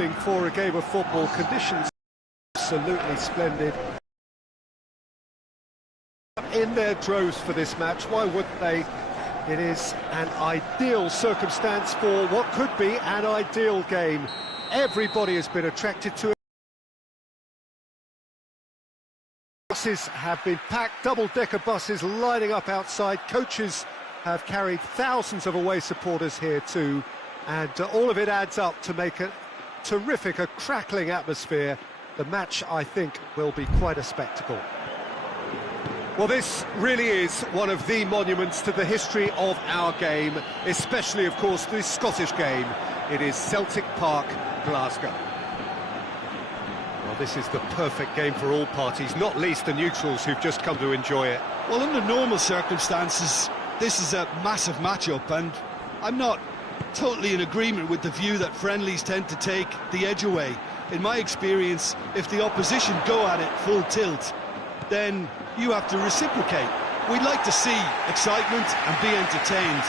evening for a game of football. Conditions absolutely splendid. In their droves for this match, why wouldn't they? It is an ideal circumstance for what could be an ideal game. Everybody has been attracted to it. Buses have been packed, double-decker buses lining up outside. Coaches have carried thousands of away supporters here too, and all of it adds up to make a terrific, a crackling atmosphere. The match, I think, will be quite a spectacle. Well, this really is one of the monuments to the history of our game, especially, of course, this Scottish game. It is Celtic Park, Glasgow. Well, this is the perfect game for all parties, not least the neutrals who've just come to enjoy it. Well, under normal circumstances, this is a massive matchup, and I'm not totally in agreement with the view that friendlies tend to take the edge away. In my experience, if the opposition go at it full tilt, then you have to reciprocate. We'd like to see excitement and be entertained,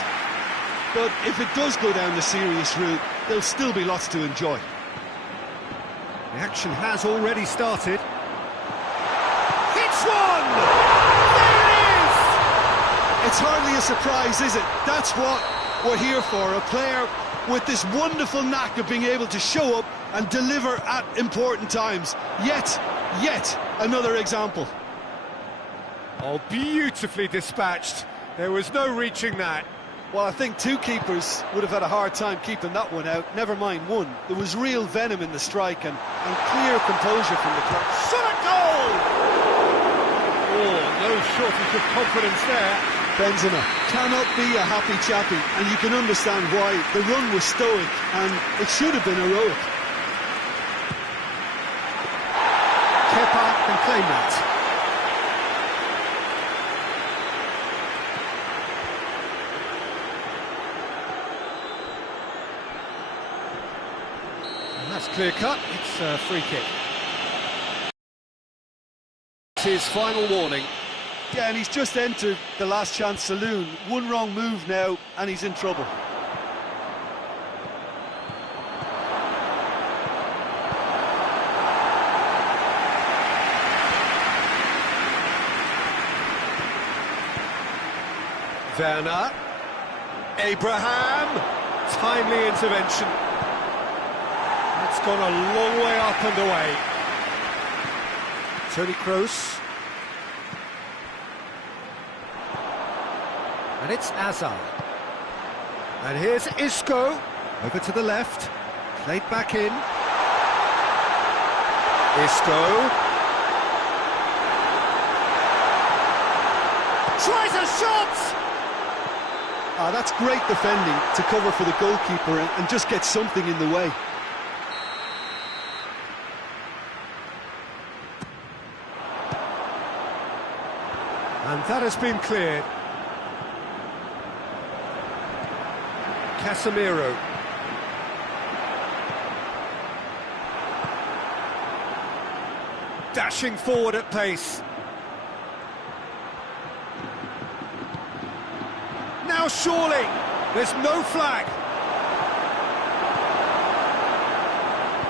but if it does go down the serious route, there'll still be lots to enjoy. The action has already started. It's one! There it is! It's hardly a surprise, is it? That's what we're here for, a player with this wonderful knack of being able to show up and deliver at important times. Yet another example. Oh, beautifully dispatched. There was no reaching that. Well, I think two keepers would have had a hard time keeping that one out, never mind one. There was real venom in the strike and clear composure from the club. Shot a goal! Oh, no shortage of confidence there. Benzema cannot be a happy chappy, and you can understand why. The run was stoic, and it should have been heroic. Kepa can claim that. That's clear cut, it's a free kick. It's his final warning. Yeah, and he's just entered the last chance saloon. One wrong move now, and he's in trouble. Werner. Abraham. Timely intervention. It's gone a long way up and away. Toni Kroos. And it's Hazard. And here's Isco. Over to the left. Played back in. Isco. Tries a shot! That's great defending to cover for the goalkeeper and just get something in the way. And that has been cleared. Casemiro. Dashing forward at pace. Now surely, there's no flag.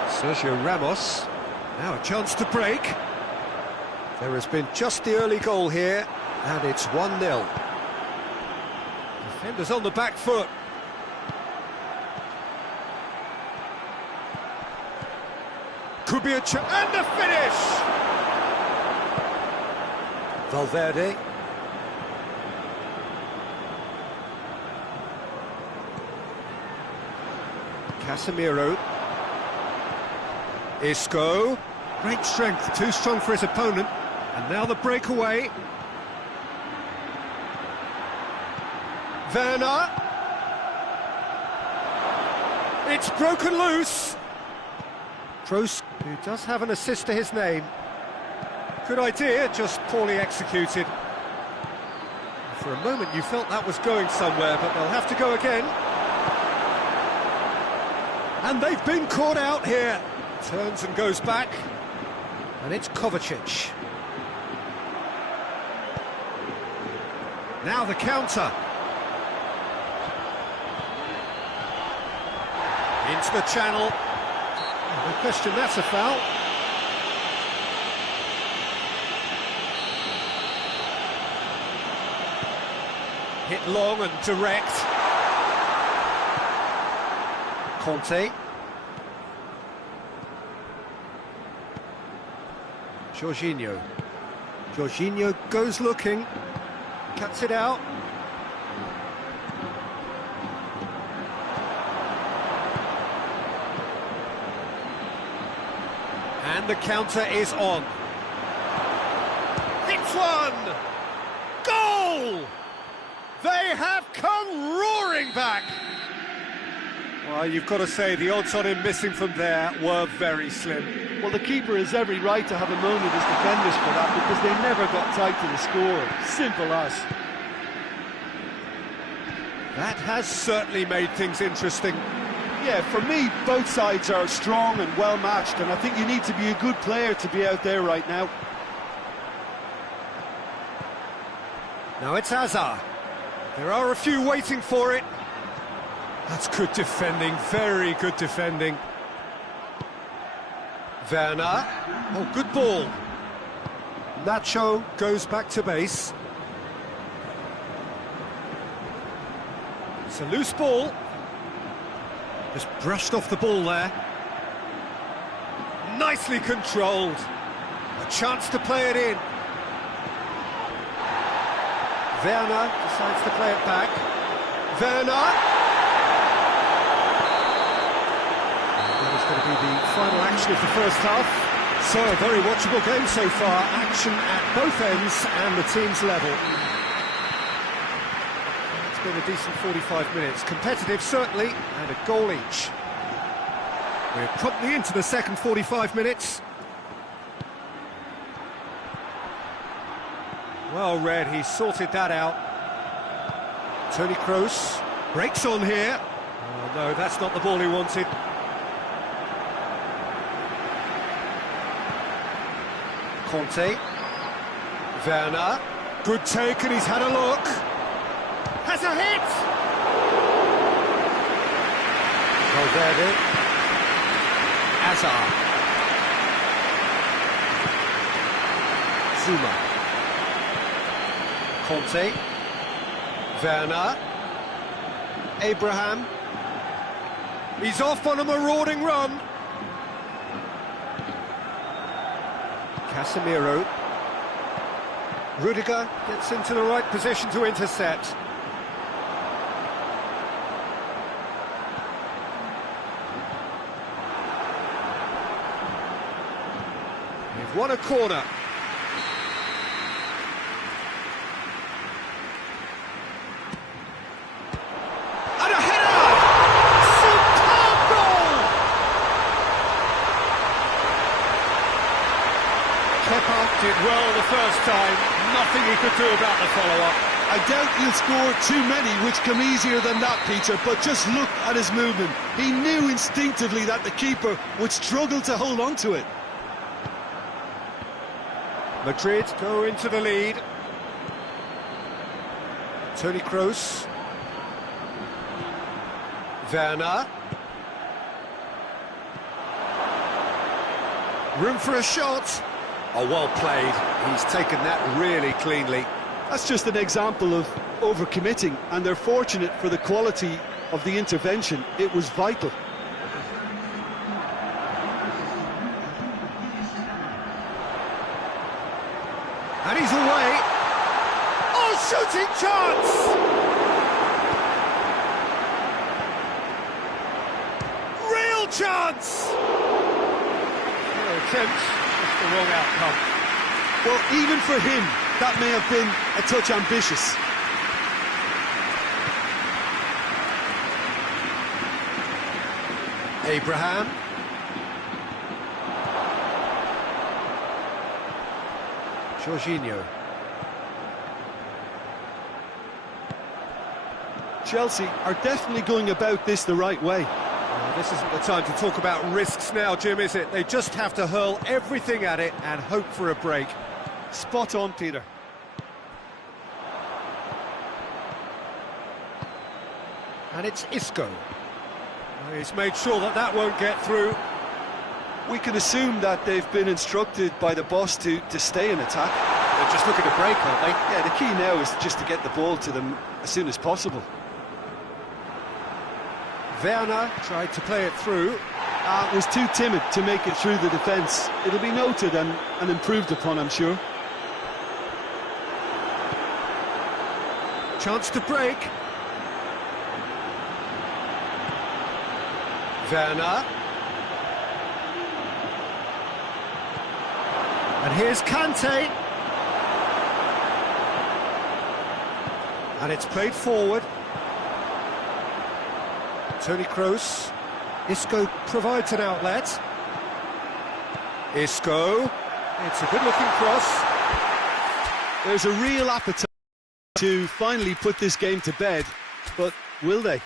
Sergio Ramos, now a chance to break. There has been just the early goal here, and it's 1-0. Defenders on the back foot. Could be a chance, and the finish! Valverde. Casemiro. Isco. Great strength, too strong for his opponent. And now the breakaway. Werner. It's broken loose. Kroos, who does have an assist to his name. Good idea, just poorly executed. For a moment you felt that was going somewhere, but they'll have to go again. And they've been caught out here. Turns and goes back. And it's Kovacic. Now the counter. Into the channel. No question, that's a foul. Hit long and direct. Conte. Jorginho. Jorginho goes looking. Cuts it out. And the counter is on. Hits one! Goal! They have come roaring back! Well, you've got to say, the odds on him missing from there were very slim. Well, the keeper has every right to have a moan at his defenders for that, because they never got tight to the score. Simple as. That has certainly made things interesting. Yeah, for me, both sides are strong and well-matched, and I think you need to be a good player to be out there right now. Now it's Hazard. There are a few waiting for it. That's good defending, very good defending. Werner. Oh, good ball. Nacho goes back to base. It's a loose ball. Just brushed off the ball there. Nicely controlled. A chance to play it in. Werner decides to play it back. Werner. That is going to be the final action of the first half. So, a very watchable game so far. Action at both ends and the teams level. It's been a decent 45 minutes. Competitive, certainly, and a goal each. We're promptly into the second 45 minutes. Well read, he sorted that out. Toni Kroos breaks on here. Oh no, that's not the ball he wanted. Conte. Werner. Good take, and he's had a look. Has a hit! Valverde. Hazard. Zuma. Conte. Werner. Abraham. He's off on a marauding run. Casemiro. Rudiger gets into the right position to intercept. They've won a corner. And a header! Superb goal! Kepa did well the first time. Nothing he could do about the follow-up. I doubt he'll score too many which come easier than that, Peter, but just look at his movement. He knew instinctively that the keeper would struggle to hold on to it. Madrid go into the lead. Toni Kroos. Werner. Room for a shot. Oh, well played. He's taken that really cleanly. That's just an example of overcommitting, and they're fortunate for the quality of the intervention. It was vital. And he's away. Oh, shooting chance! Real chance! No attempt, just the wrong outcome. Well, even for him, that may have been a touch ambitious. Abraham. Jorginho. Chelsea are definitely going about this the right way. This isn't the time to talk about risks now, Jim, is it? They just have to hurl everything at it and hope for a break. Spot on, Peter. And it's Isco. He's made sure that that won't get through. We can assume that they've been instructed by the boss to stay in attack. They're just looking to break, aren't they? Yeah, the key now is just to get the ball to them as soon as possible. Werner tried to play it through. Was too timid to make it through the defence. It'll be noted and improved upon, I'm sure. Chance to break. Werner. And here's Kante. And it's played forward. Toni Kroos. Isco provides an outlet. Isco. It's a good-looking cross. There's a real appetite to finally put this game to bed, but will they?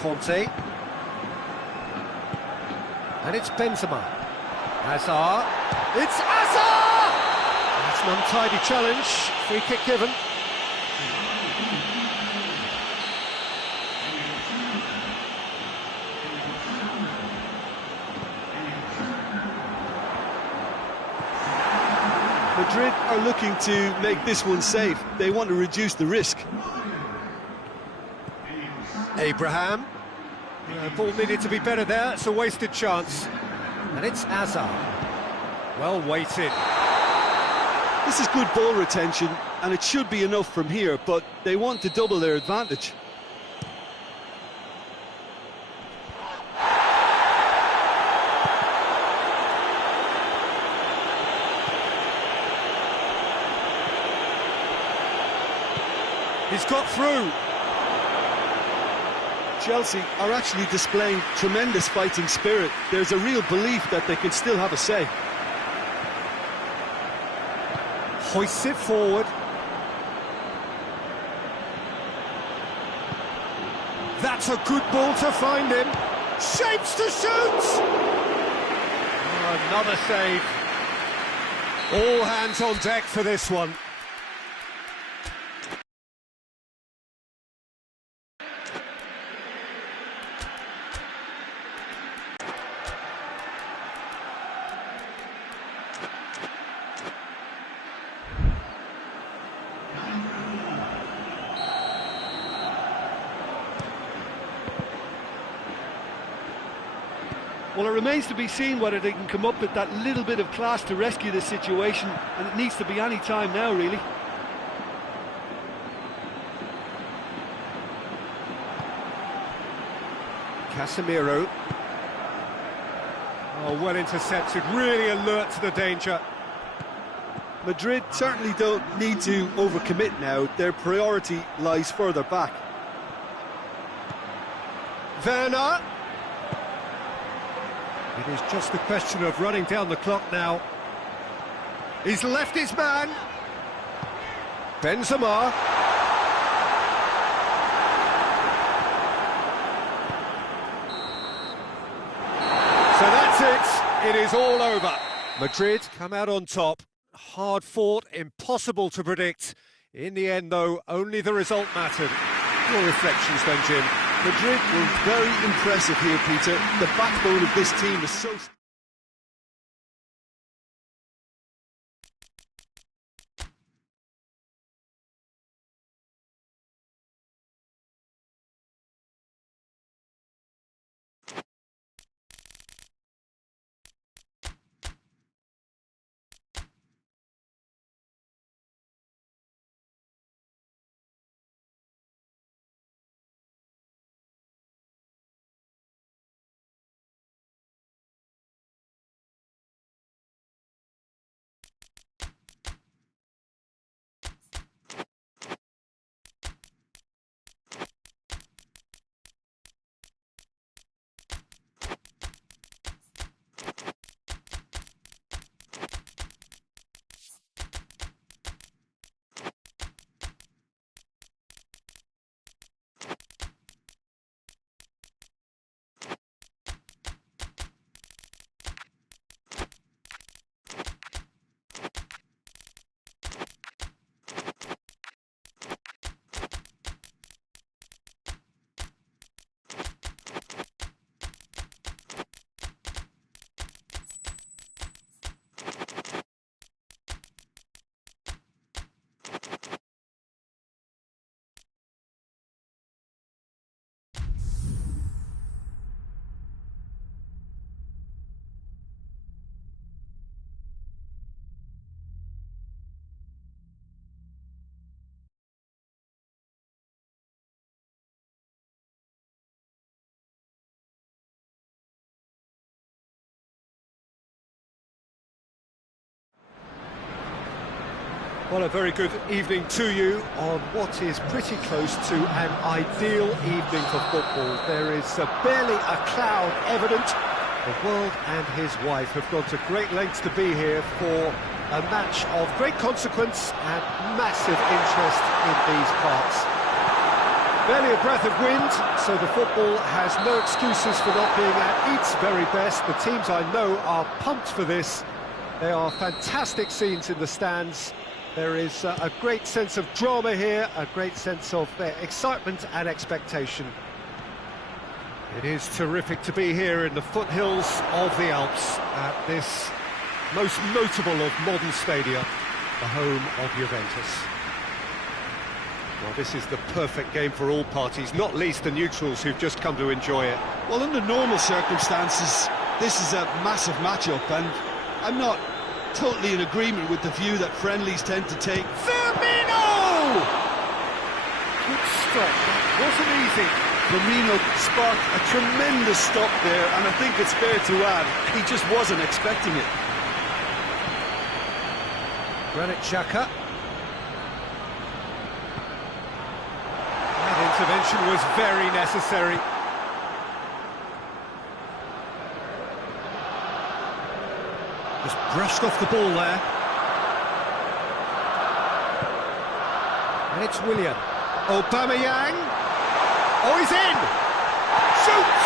Conte. And it's Benzema. Hazard. It's Hazard! That's an untidy challenge. Free kick given. Madrid are looking to make this one safe. They want to reduce the risk. Abraham. Ball needed to be better there. It's a wasted chance. And it's Hazard. Well weighted. This is good ball retention, and it should be enough from here, but they want to double their advantage. He's got through. Chelsea are actually displaying tremendous fighting spirit. There's a real belief that they can still have a say. Hoists it forward. That's a good ball to find him. Shapes to shoot! Oh, another save. All hands on deck for this one. Well, it remains to be seen whether they can come up with that little bit of class to rescue this situation, and it needs to be any time now, really. Casemiro. Oh, well intercepted, really alert to the danger. Madrid certainly don't need to overcommit now. Their priority lies further back. Werner. It is just a question of running down the clock now. He's left his man. Benzema. So that's it. It is all over. Madrid come out on top. Hard fought, impossible to predict. In the end, though, only the result mattered. Your reflections then, Jim? Madrid were very impressive here, Peter. The backbone of this team is so... Well, a very good evening to you on what is pretty close to an ideal evening for football. There is barely a cloud evident. The world and his wife have gone to great lengths to be here for a match of great consequence and massive interest in these parts. Barely a breath of wind, so the football has no excuses for not being at its very best. The teams I know are pumped for this. There are fantastic scenes in the stands. There is a great sense of drama here, a great sense of excitement and expectation. It is terrific to be here in the foothills of the Alps at this most notable of modern stadia, the home of Juventus. Well, this is the perfect game for all parties, not least the neutrals who've just come to enjoy it. Well, under normal circumstances, this is a massive matchup, and I'm not totally in agreement with the view that friendlies tend to take. Firmino! Good stop, that wasn't easy. Firmino sparked a tremendous stop there, and I think it's fair to add, he just wasn't expecting it. Granit Xhaka. That intervention was very necessary. Just brushed off the ball there. And it's Willian. Aubameyang. Oh, he's in! Shoots!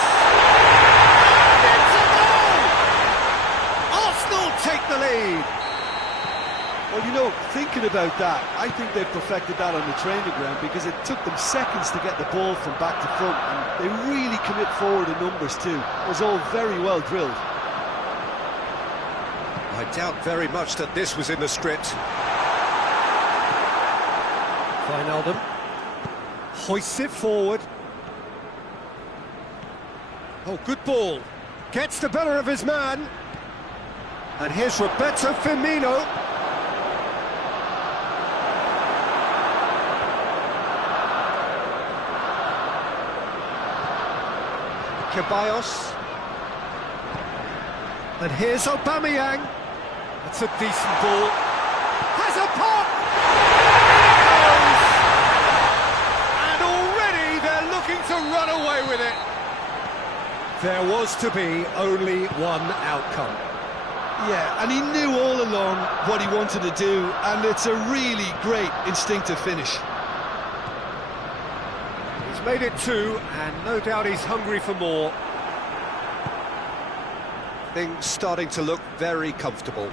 And it's a goal! Arsenal take the lead! Well, you know, thinking about that, I think they've perfected that on the training ground because it took them seconds to get the ball from back to front, and they really commit forward in numbers too. It was all very well drilled. I doubt very much that this was in the script. Wijnaldum hoists it forward. Oh, good ball. Gets the better of his man. And here's Roberto Firmino. Ceballos. And here's Aubameyang. That's a decent ball. Has a pop! And already they're looking to run away with it. There was to be only one outcome. Yeah, and he knew all along what he wanted to do, and it's a really great instinctive finish. He's made it two, and no doubt he's hungry for more. Things starting to look very comfortable.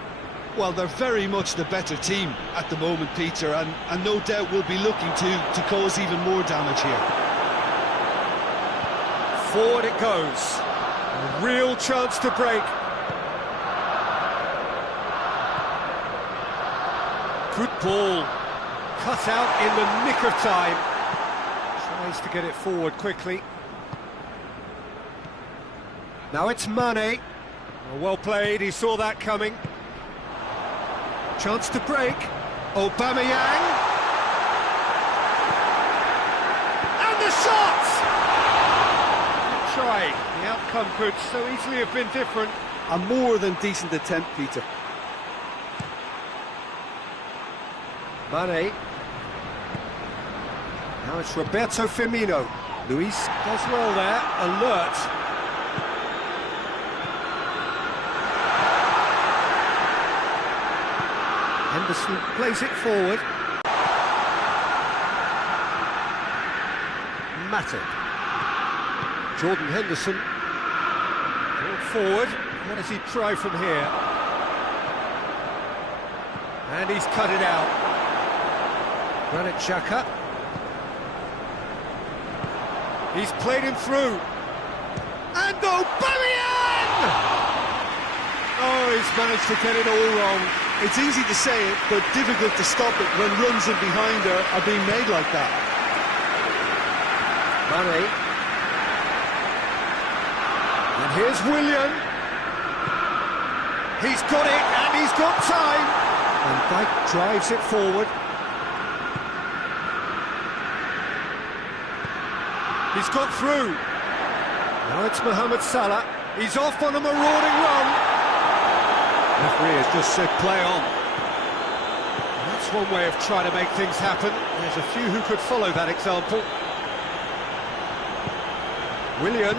Well, they're very much the better team at the moment, Peter, and no doubt will be looking to cause even more damage here. Forward it goes. A real chance to break. Good ball. Cut out in the nick of time. Tries to get it forward quickly. Now it's Mane. Well played, he saw that coming. Chance to break. Aubameyang. And the shot! Good try. The outcome could so easily have been different. A more than decent attempt, Peter. Mane. Now it's Roberto Firmino. Luis does well there, alert. Henderson plays it forward. Matic. Jordan Henderson. Brought forward. What does he try from here? And he's cut it out. Granit Xhaka. He's played him through. And Aubameyang! Oh, he's managed to get it all wrong. It's easy to say it, but difficult to stop it when runs in behind are being made like that. Mane. And here's Willian. He's got it, and he's got time. And Dyke drives it forward. He's got through. Now it's Mohamed Salah. He's off on a marauding run. Referee has just said play on. And that's That's one way of trying to make things happen. There's a few who could follow that example. Willian.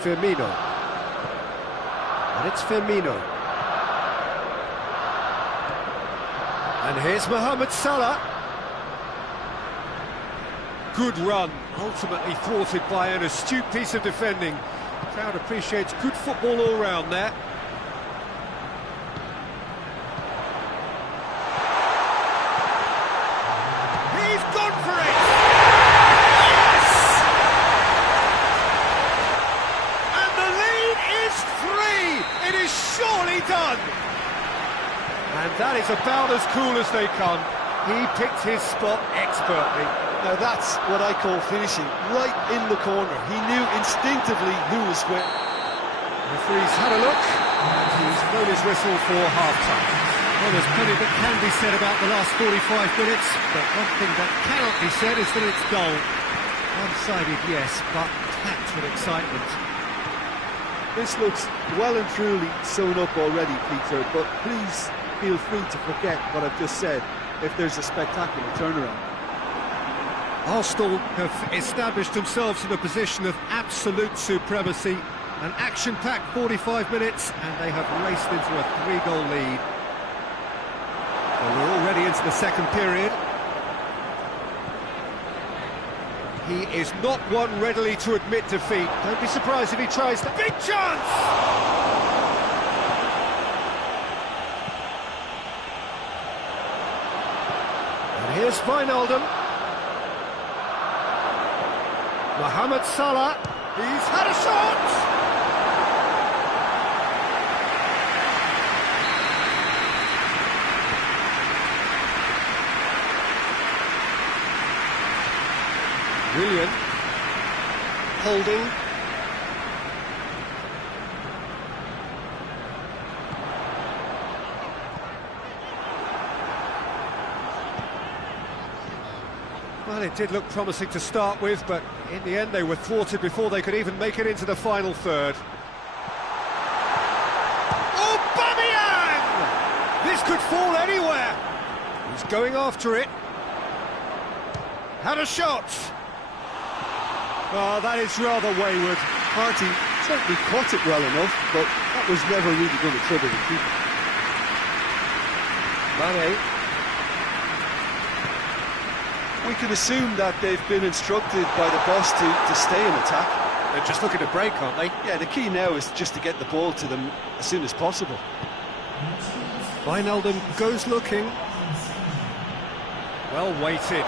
Firmino. And it's Firmino. And here's Mohamed Salah. Good run, ultimately thwarted by an astute piece of defending. Crowd appreciates good football all round there. He's gone for it! Yes! And the lead is 3! It is surely done! And that is about as cool as they come. He picked his spot expertly. Now that's what I call finishing, right in the corner. He knew instinctively who was where. The referee's had a look, and he's blown his whistle for half-time. Well, there's plenty that can be said about the last 45 minutes, but one thing that cannot be said is that it's dull. One-sided, yes, but packed with excitement. This looks well and truly sewn up already, Peter, but please feel free to forget what I've just said if there's a spectacular turnaround. Arsenal have established themselves in a position of absolute supremacy. An action-packed 45 minutes, and they have raced into a 3-goal lead. Well, we're already into the second period. He is not one readily to admit defeat. Don't be surprised if he tries to... Big chance! And here's Wijnaldum. Mohamed Salah, he's had a shot! Willian, holding. Well, it did look promising to start with, but in the end they were thwarted before they could even make it into the final third. Aubameyang! This could fall anywhere. He's going after it. Had a shot. Oh, that is rather wayward. Party certainly caught it well enough, but that was never really going to trouble the keeper. Mane. We can assume that they've been instructed by the boss to stay in attack. They're just looking to break, aren't they? Yeah, the key now is just to get the ball to them as soon as possible. Wijnaldum goes looking. Well weighted.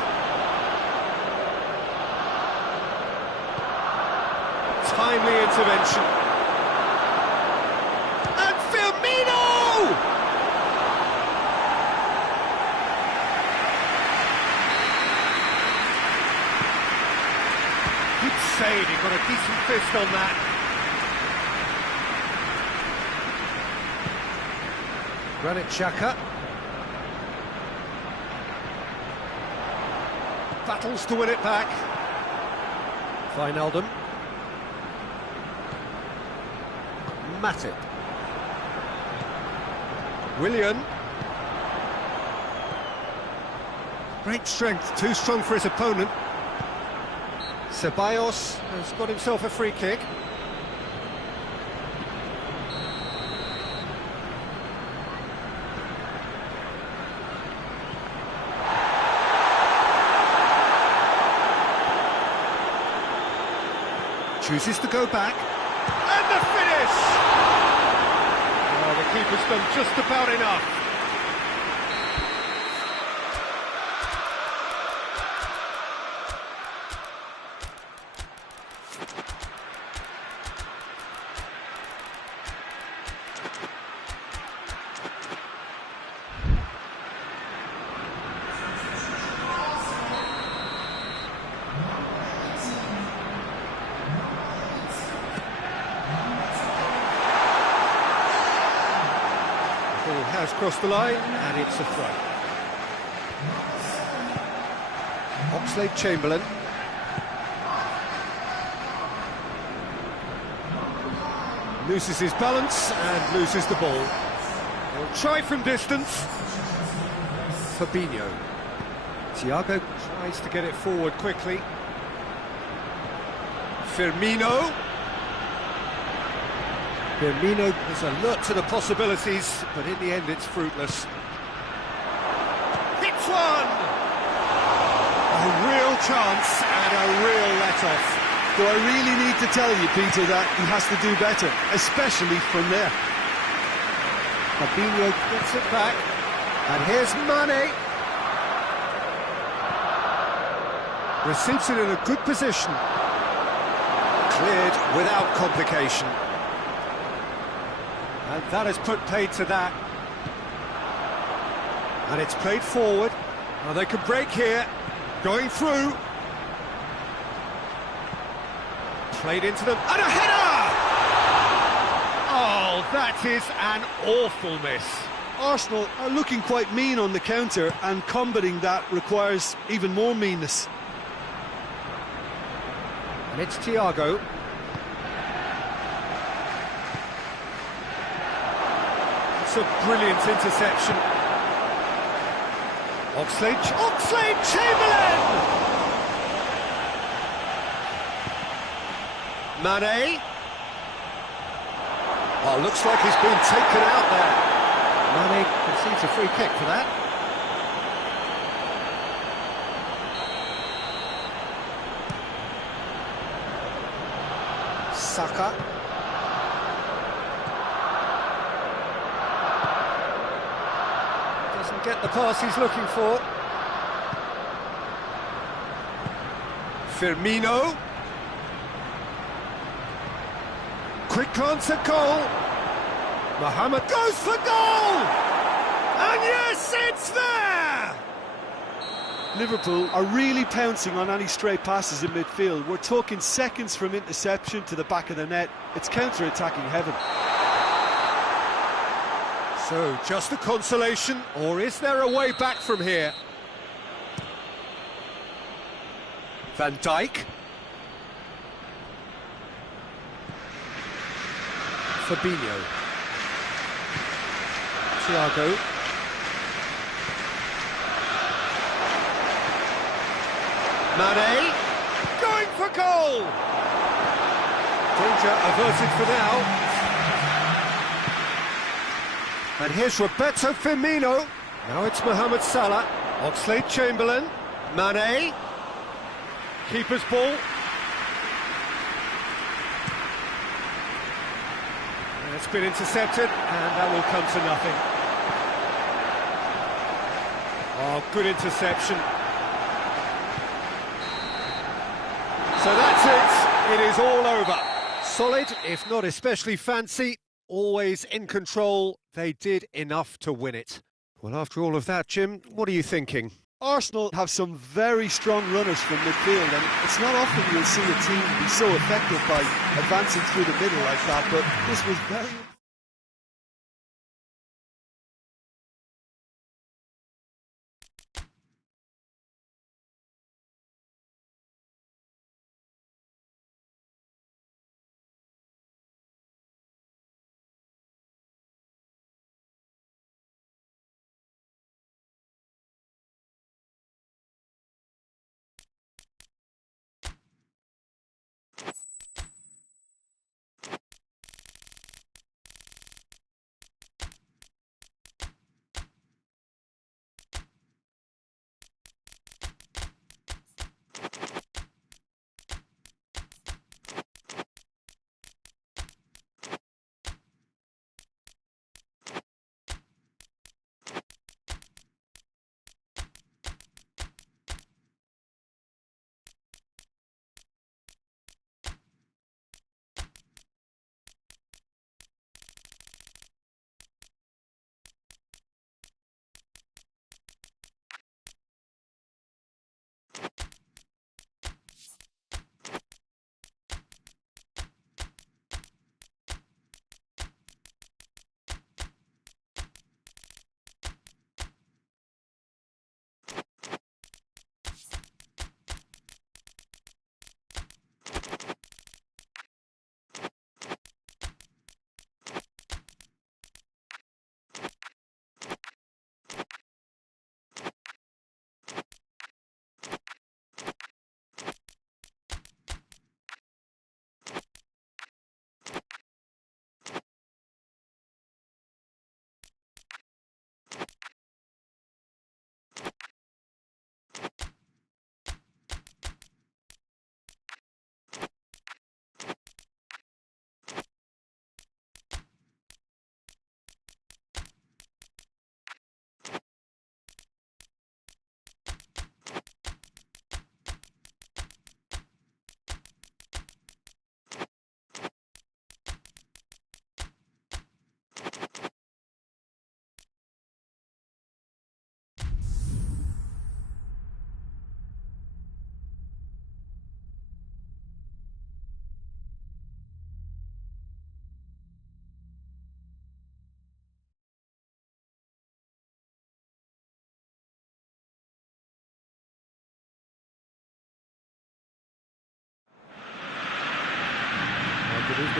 Timely intervention. And Firmino! Good save, he got a decent fist on that. Granit Xhaka. Battles to win it back. Wijnaldum. Matip. Willian. Great strength, too strong for his opponent. Ceballos has got himself a free kick. Chooses to go back. And the finish! Oh, the keeper's done just about enough. Has crossed the line, and it's a throw. Oxlade-Chamberlain. Loses his balance and loses the ball. He'll try from distance. Fabinho. Thiago tries to get it forward quickly. Firmino. Firmino is alert to the possibilities, but in the end it's fruitless. Hits one! A real chance and a real let-off. Do I really need to tell you, Peter, that he has to do better, especially from there? Fabinho gets it back, and here's Mane. Receives it in a good position. Cleared without complication. And that has put paid to that. And it's played forward. Now they can break here. Going through. Played into them. And a header! Oh, that is an awful miss. Arsenal are looking quite mean on the counter, and combating that requires even more meanness. And it's Thiago. It's a brilliant interception. Oxlade-Chamberlain! Mane. Oh, looks like he's been taken out there. Mane concedes a free kick for that. Saka. Doesn't get the pass he's looking for. Firmino. Quick glance at goal. Mohamed goes for goal! And yes, it's there! Liverpool are really pouncing on any stray passes in midfield. We're talking seconds from interception to the back of the net. It's counter-attacking heaven. So, just a consolation, or is there a way back from here? Van Dijk. Fabinho. Thiago. Mane. Going for goal! Danger averted for now. And here's Roberto Firmino. Now it's Mohamed Salah. Oxlade-Chamberlain. Mane. Keeper's ball. And it's been intercepted, and that will come to nothing. Oh, good interception. So that's it. It is all over. Solid, if not especially fancy. Always in control. They did enough to win it. Well, after all of that, Jim, what are you thinking? Arsenal have some very strong runners from midfield, and it's not often you'll see a team be so effective by advancing through the middle like that, but this was very...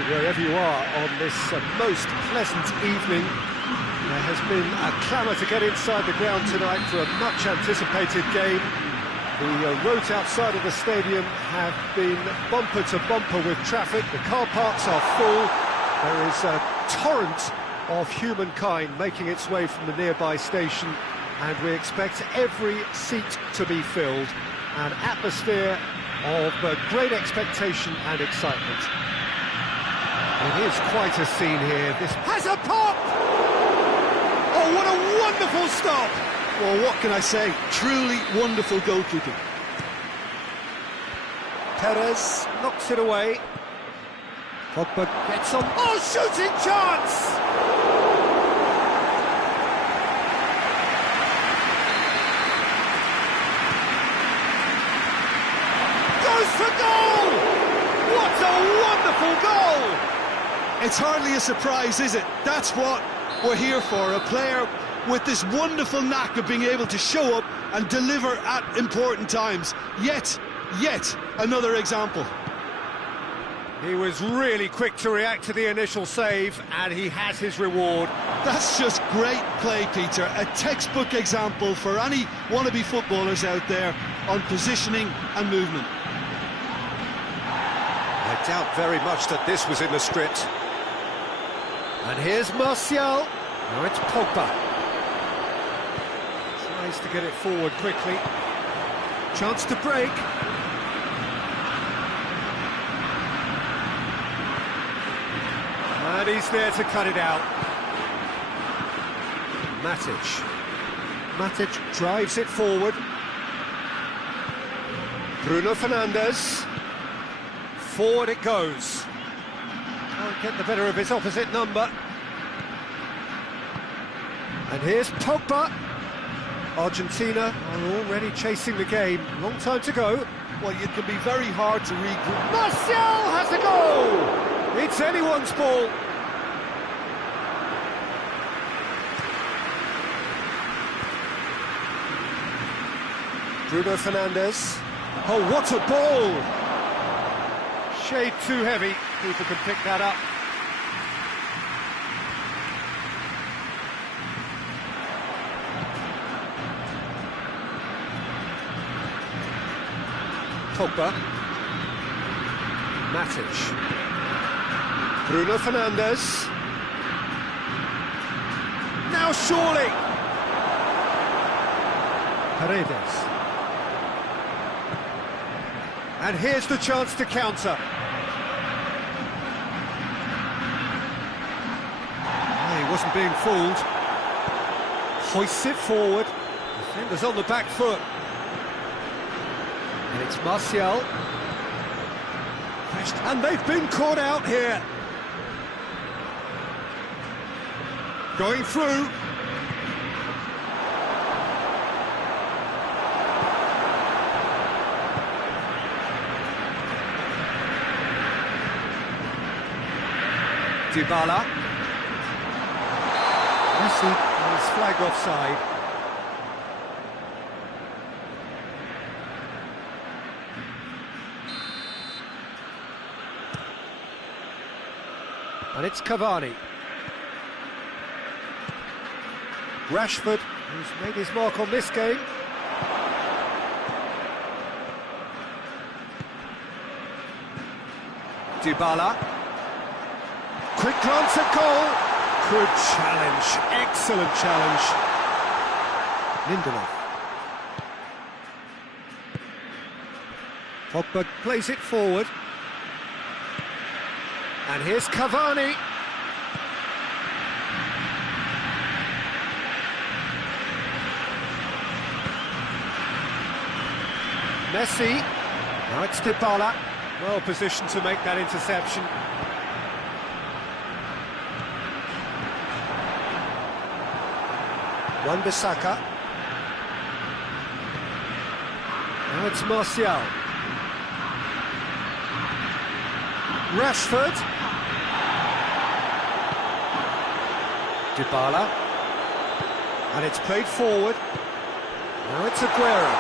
wherever you are on this most pleasant evening. There has been a clamour to get inside the ground tonight for a much-anticipated game. The roads outside of the stadium have been bumper to bumper with traffic. The car parks are full. There is a torrent of humankind making its way from the nearby station, and we expect every seat to be filled. An atmosphere of great expectation and excitement. It is quite a scene here. This has a pop! Oh, what a wonderful stop! Well, what can I say? Truly wonderful goalkeeping. Perez knocks it away. Pogba gets on. Oh, shooting chance! Goes for goal! What a wonderful goal! It's hardly a surprise, is it? That's what we're here for, a player with this wonderful knack of being able to show up and deliver at important times. Yet another example. He was really quick to react to the initial save, and he has his reward. That's just great play, Peter. A textbook example for any wannabe footballers out there on positioning and movement. I doubt very much that this was in the script. And here's Martial. Now it's Pogba. Tries to get it forward quickly. Chance to break. And he's there to cut it out. Matic drives it forward. Bruno Fernandes. Forward it goes. Can't get the better of his opposite number. And here's Pogba. Argentina are already chasing the game. Long time to go. Well, it can be very hard to regroup. Martial has a goal! It's anyone's ball. Bruno Fernandes. Oh, what a ball! Shade too heavy. People can pick that up. Pogba. Matic. Bruno Fernandes. Now surely. Paredes. And here's the chance to counter. Oh, he wasn't being fooled. Hoists it forward. Defender's on the back foot. And it's Martial. And they've been caught out here. Going through. Dybala. Messi is flagged offside. And it's Cavani. Rashford, who's made his mark on this game. Dybala. Quick glance at goal. Good challenge. Excellent challenge. Lindelof. Pogba plays it forward. And here's Cavani. Messi. Now it's Dybala. Well positioned to make that interception. Wan-Bissaka. Now it's Martial. Rashford. Dybala. And it's played forward. Now it's Aguero.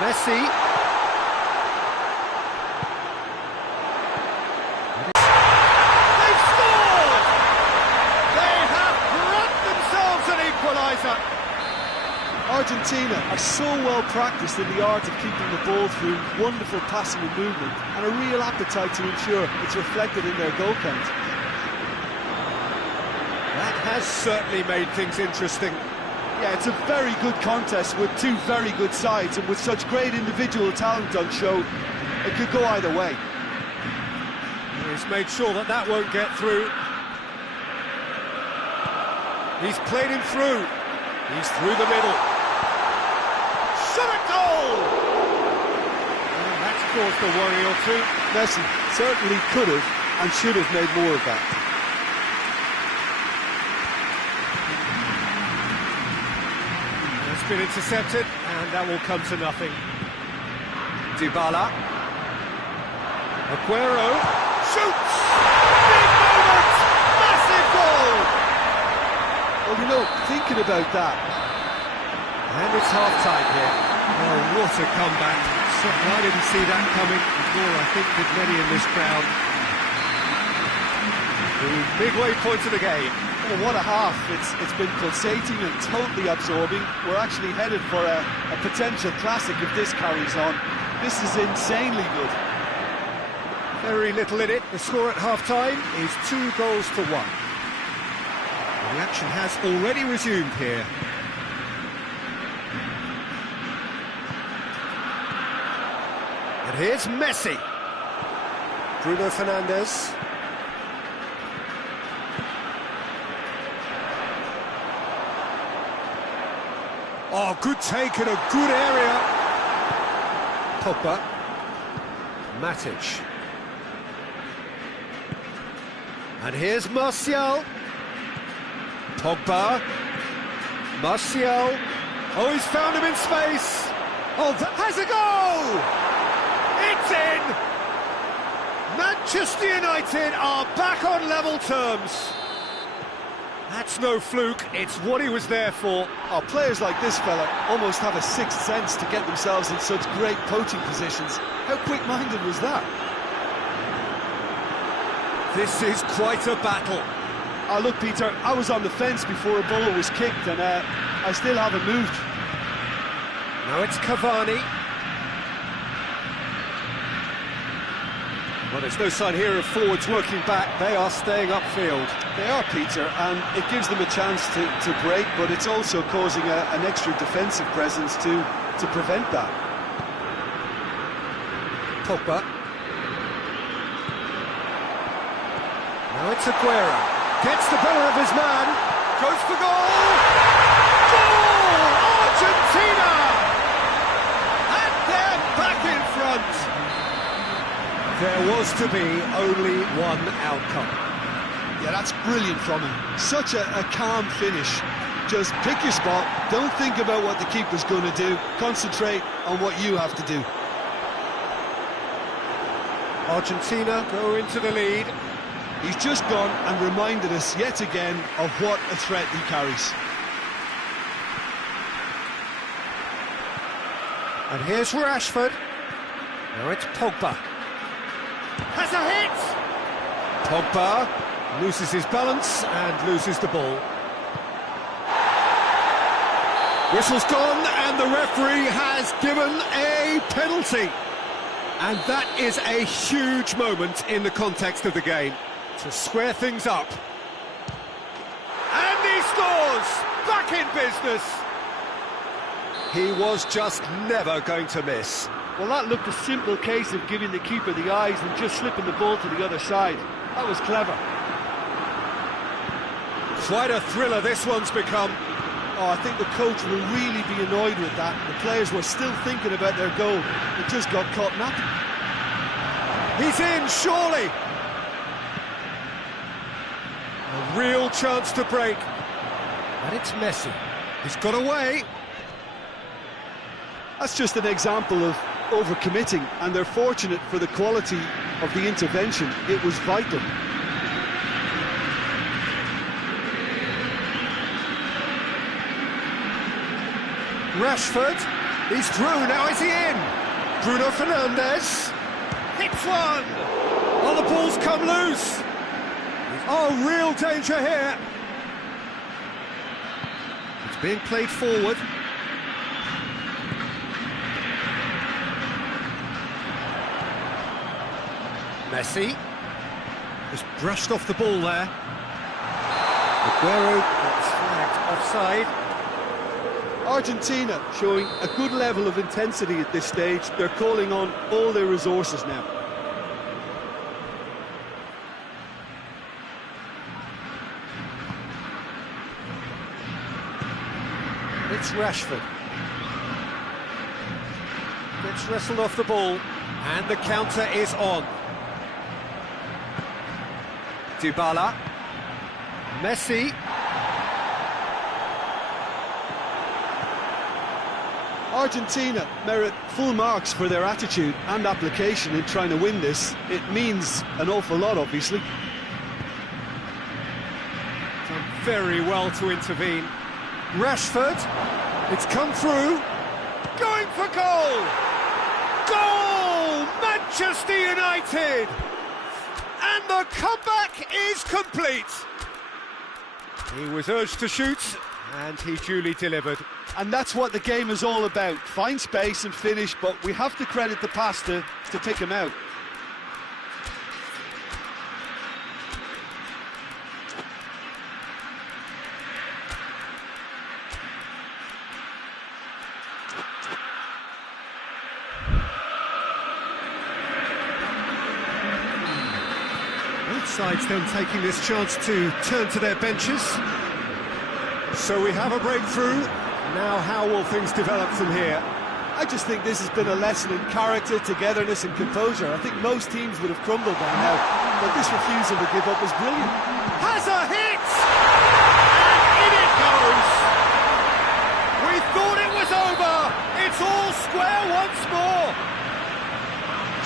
Messi. Argentina are so well practiced in the art of keeping the ball through wonderful passing and movement, and a real appetite to ensure it's reflected in their goal count. That has certainly made things interesting. Yeah, it's a very good contest with two very good sides, and with such great individual talent on show, it could go either way. He's made sure that that won't get through. He's played him through. He's through the middle. Shot at goal! And that's caused a worry or two. Messi certainly could have and should have made more of that. It's been intercepted, and that will come to nothing. Dybala. Aguero shoots! Big moment! Massive goal! Well, you know, thinking about that. And it's half-time here. Oh, what a comeback. I didn't see that coming, nor I think did many in this crowd. The midway point of the game. Oh, what a half. It's been pulsating and totally absorbing. We're actually headed for a potential classic if this carries on. This is insanely good. Very little in it. The score at half-time is 2-1. The action has already resumed here. And here's Messi. Bruno Fernandes. Oh, good take in a good area. Pogba. Matic. And here's Martial. Pogba. Martial. Oh, he's found him in space. Oh, that has a goal! It's in! Manchester United are back on level terms. That's no fluke, it's what he was there for. Oh, players like this fella almost have a sixth sense to get themselves in such great poaching positions. How quick-minded was that? This is quite a battle. Oh, look, Peter, I was on the fence before a ball was kicked, and I still haven't moved. Now it's Cavani. Well, there's no sign here of forwards working back. They are staying upfield. They are, Peter, and it gives them a chance to break, but it's also causing an extra defensive presence to prevent that. Pogba. Now it's Aguero. Gets the better of his man. Goes for goal! Goal! Argentina! And they're back in front. There was to be only one outcome. Yeah, that's brilliant from him. Such a calm finish. Just pick your spot, don't think about what the keeper's going to do, concentrate on what you have to do. Argentina go into the lead. He's just gone and reminded us yet again of what a threat he carries. And here's Rashford. Now it's Pogba. Has a hit! Pogba loses his balance and loses the ball. Whistle's gone and the referee has given a penalty. And that is a huge moment in the context of the game to square things up. And he scores! Back in business! He was just never going to miss. Well, that looked a simple case of giving the keeper the eyes and just slipping the ball to the other side. That was clever. Quite a thriller this one's become. Oh, I think the coach will really be annoyed with that. The players were still thinking about their goal. It just got caught napping. He's in, surely! A real chance to break. And it's Messi. He's got away. That's just an example of overcommitting, and they're fortunate for the quality of the intervention. It was vital. Rashford, he's through, now is he in? Bruno Fernandes, hits one! Oh, the ball's come loose! Oh, real danger here! It's being played forward. Messi. Just brushed off the ball there. Aguero gets flagged offside. Argentina showing a good level of intensity at this stage. They're calling on all their resources now. It's Rashford. Gets wrestled off the ball, and the counter is on. Dybala. Messi. Argentina merit full marks for their attitude and application in trying to win this. It means an awful lot, obviously. Done very well to intervene. Rashford, it's come through, going for goal! Goal! Manchester United! And the comeback is complete! He was urged to shoot, and he duly delivered. And that's what the game is all about. Find space and finish, but we have to credit the pass to pick him out. Both sides then taking this chance to turn to their benches. So we have a breakthrough. Now how will things develop from here? I just think this has been a lesson in character, togetherness and composure. I think most teams would have crumbled by now, but this refusal to give up was brilliant. Has a hit! And in it goes! We thought it was over! It's all square once more!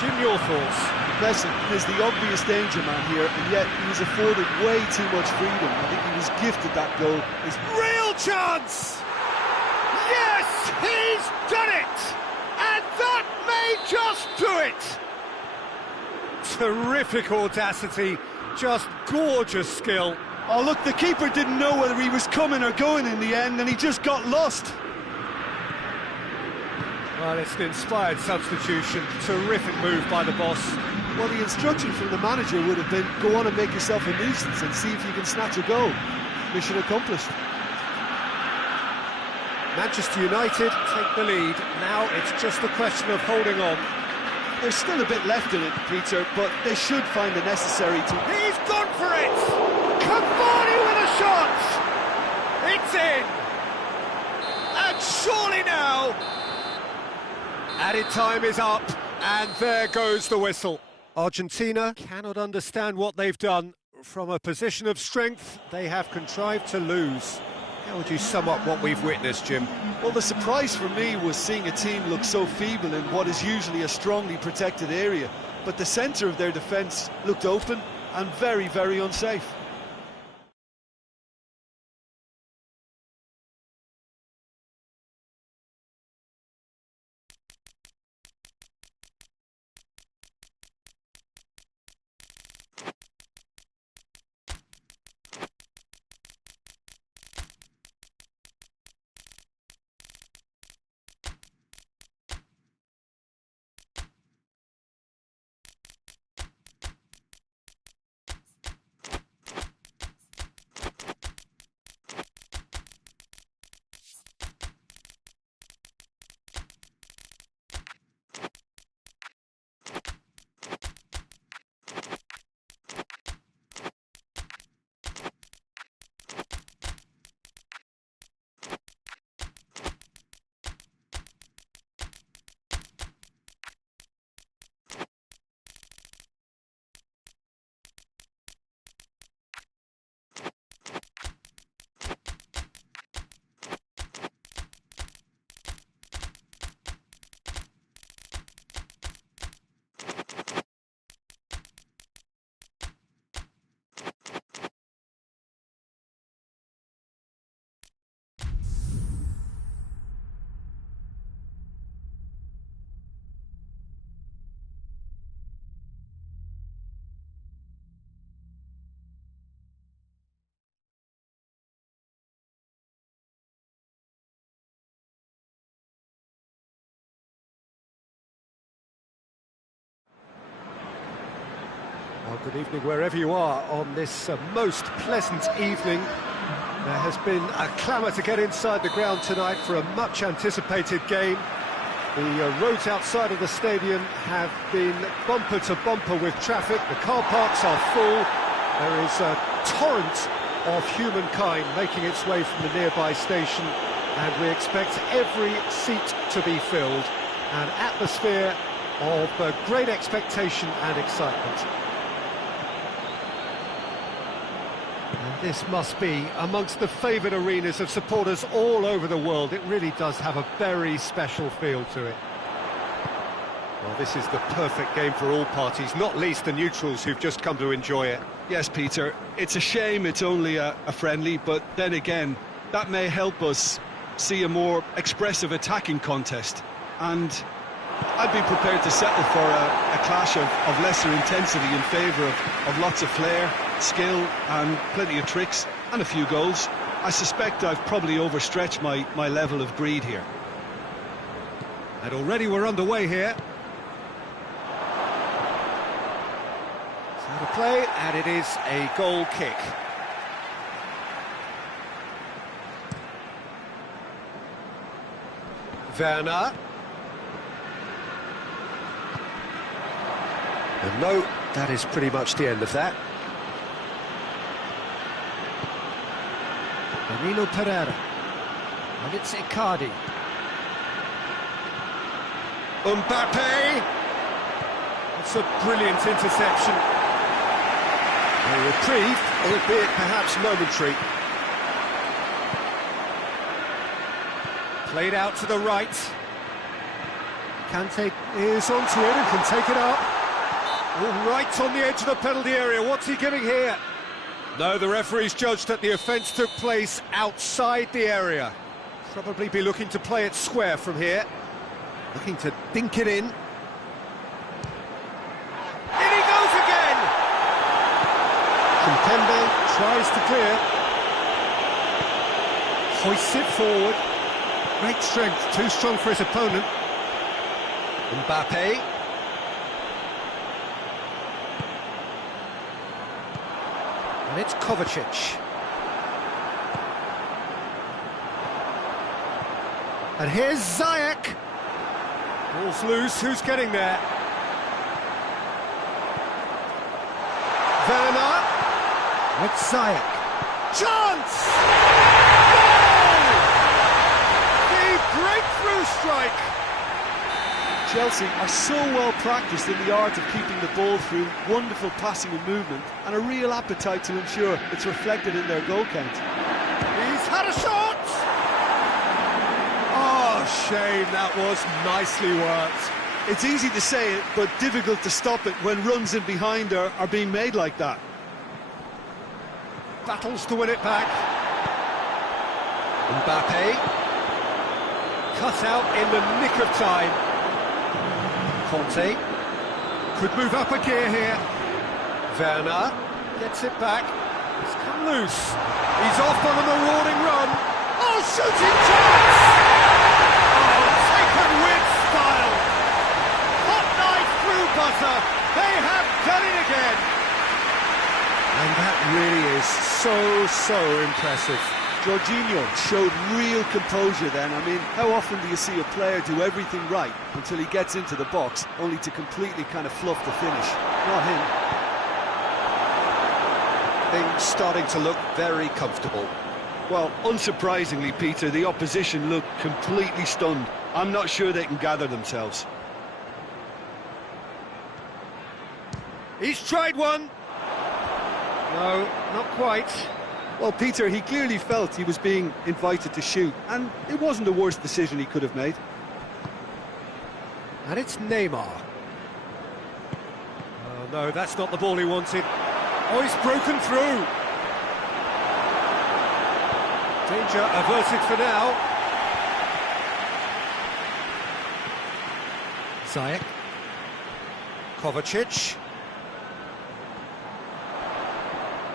Jim, your thoughts? Messi is the obvious danger man here, and yet he was afforded way too much freedom. I think he was gifted that goal. It's real chance! Yes, he's done it! And that may just do it! Terrific audacity, just gorgeous skill. Oh, look, the keeper didn't know whether he was coming or going in the end, and he just got lost. Well, it's an inspired substitution. Terrific move by the boss. Well, the instruction from the manager would have been, go on and make yourself a nuisance and see if you can snatch a goal. Mission accomplished. Manchester United take the lead. Now it's just a question of holding on. There's still a bit left in it, Peter, but they should find the necessary to... He's gone for it! Cavani with a shot! It's in! And surely now... Added time is up, and there goes the whistle. Argentina cannot understand what they've done. From a position of strength, they have contrived to lose. How would you sum up what we've witnessed, Jim? Well, the surprise for me was seeing a team look so feeble in what is usually a strongly protected area. But the centre of their defence looked open and very, very unsafe. Good evening wherever you are on this most pleasant evening. There has been a clamour to get inside the ground tonight for a much-anticipated game. The roads outside of the stadium have been bumper to bumper with traffic. The car parks are full. There is a torrent of humankind making its way from the nearby station, and we expect every seat to be filled. An atmosphere of great expectation and excitement. And this must be amongst the favoured arenas of supporters all over the world. It really does have a very special feel to it. Well, this is the perfect game for all parties, not least the neutrals who've just come to enjoy it. Yes, Peter, it's a shame it's only a friendly, but then again, that may help us see a more expressive attacking contest. And I'd be prepared to settle for a clash of lesser intensity in favour of lots of flair, skill and plenty of tricks and a few goals. I suspect I've probably overstretched my level of greed here. And already we're underway here. So to play, and it is a goal kick. Werner. And no, that is pretty much the end of that. Danilo Pereira. And it's Icardi. Mbappe. It's a brilliant interception. A reprieve, albeit perhaps momentary. Played out to the right. Kante is onto it and can take it up. Oh, right on the edge of the penalty area. What's he giving here? No, the referee's judged that the offence took place outside the area. Probably be looking to play it square from here. Looking to dink it in. In he goes again! Kimpembe tries to clear. Hoists it forward. Great strength, too strong for his opponent. Mbappe. And it's Kovacic. And here's Ziyech. Ball's loose, who's getting there? Werner. With Ziyech. Chance! Goal! The breakthrough strike! Chelsea are so well practiced in the art of keeping the ball through wonderful passing and movement, and a real appetite to ensure it's reflected in their goal count. He's had a shot! Oh, shame, that was nicely worked. It's easy to say it, but difficult to stop it when runs in behind are being made like that. Battles to win it back. Mbappe. Cut out in the nick of time. Conte could move up a gear here. Werner gets it back. It's come loose. He's off on a marauding run. Oh, shooting chance! Oh, taken with style. Hot knife through butter. They have done it again. And that really is so impressive. Jorginho showed real composure then. I mean, how often do you see a player do everything right until he gets into the box, only to completely kind of fluff the finish? Not him. Things starting to look very comfortable. Well, unsurprisingly, Peter, the opposition look completely stunned. I'm not sure they can gather themselves. He's tried one. No, not quite. Well, Peter, he clearly felt he was being invited to shoot, and it wasn't the worst decision he could have made. And it's Neymar. Oh, no, that's not the ball he wanted. Oh, he's broken through. Danger averted for now. Ziyech. Kovacic.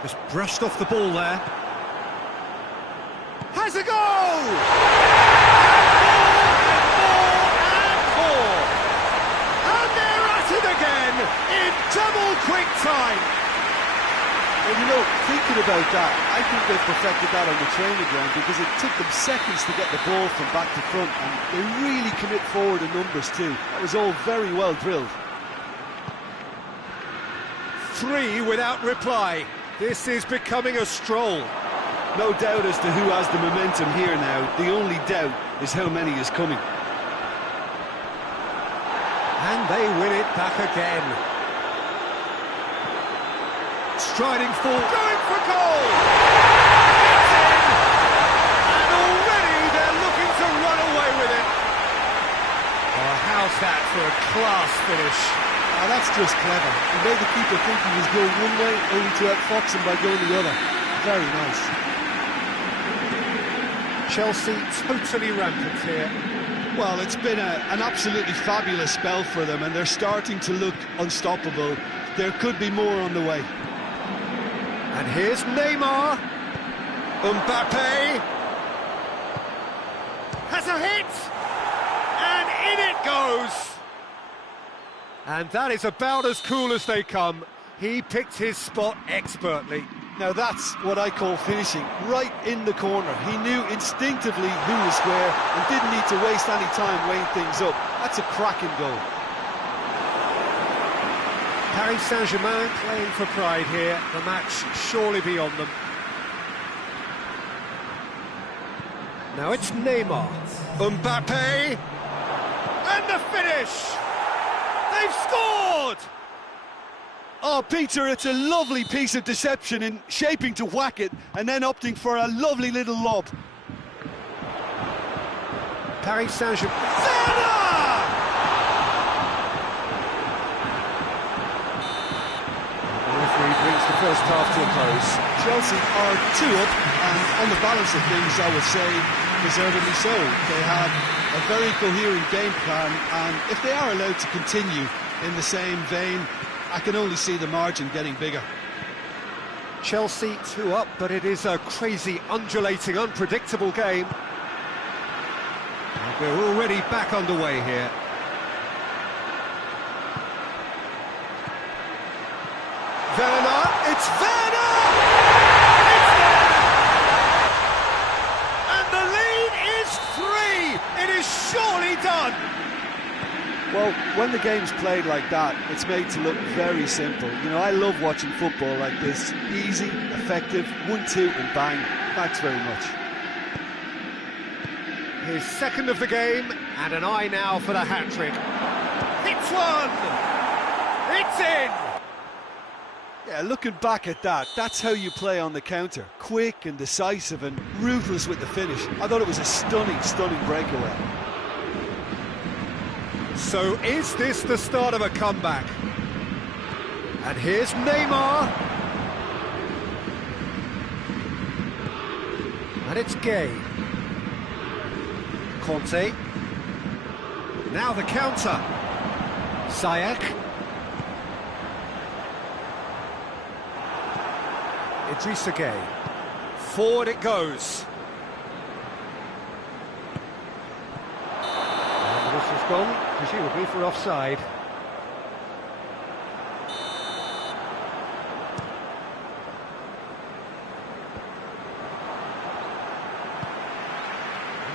Just brushed off the ball there. Has a goal! And they're at it again in double quick time. Well, you know, thinking about that, I think they've perfected that on the training ground because it took them seconds to get the ball from back to front, and they really commit forward in numbers too. That was all very well drilled. 3 without reply. This is becoming a stroll. No doubt as to who has the momentum here now. The only doubt is how many is coming. And they win it back again. Striding forward, going for goal! It's in! And already they're looking to run away with it. Oh, how's that for a class finish? Oh, that's just clever. He made the keeper think he was going one way, only to outfox him by going the other. Very nice. Chelsea totally rampant here. Well, it's been an absolutely fabulous spell for them, and they're starting to look unstoppable. There could be more on the way. And here's Neymar. Mbappe has a hit, and in it goes. And that is about as cool as they come. He picked his spot expertly. Now that's what I call finishing, right in the corner. He knew instinctively who was square and didn't need to waste any time weighing things up. That's a cracking goal. Paris Saint-Germain playing for pride here. The match surely beyond them. Now it's Neymar. Mbappe! And the finish! They've scored! Oh, Peter, it's a lovely piece of deception in shaping to whack it and then opting for a lovely little lob. Paris Saint-Germain. The referee brings the first half to a close. Chelsea are 2 up, and on the balance of things, I would say, deservedly so. They have a very coherent game plan, and if they are allowed to continue in the same vein, I can only see the margin getting bigger. Chelsea 2 up, but it is a crazy, undulating, unpredictable game. And we're already back underway here. Werner, it's Werner! It's there! And the lead is 3! It is surely done! Well, when the game's played like that, it's made to look very simple. You know, I love watching football like this. Easy, effective, 1-2 and bang. Thanks very much. His second of the game, and an eye now for the hat-trick. Hits one! It's in! Yeah, looking back at that, that's how you play on the counter. Quick and decisive and ruthless with the finish. I thought it was a stunning, stunning breakaway. So is this the start of a comeback? And here's Neymar. And it's Gay. Conte. Now the counter. Ziyech. Idrissa Gay. Forward it goes. And the whistle's gone, presumably for offside.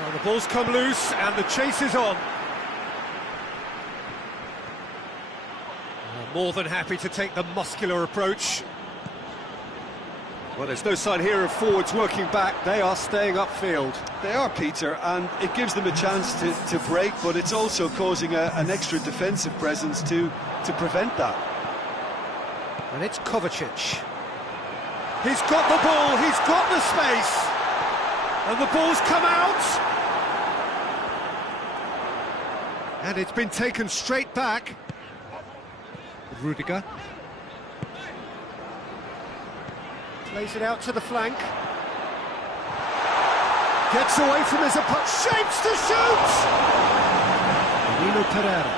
Well, the ball's come loose and the chase is on. More than happy to take the muscular approach. Well, there's no sign here of forwards working back. They are staying upfield. They are, Peter, and it gives them a chance to break, but it's also causing an extra defensive presence to prevent that. And it's Kovacic. He's got the ball, he's got the space. And the ball's come out. And it's been taken straight back. Rudiger. Plays it out to the flank. Gets away from his opponent. Shapes to shoot! Nino Pereira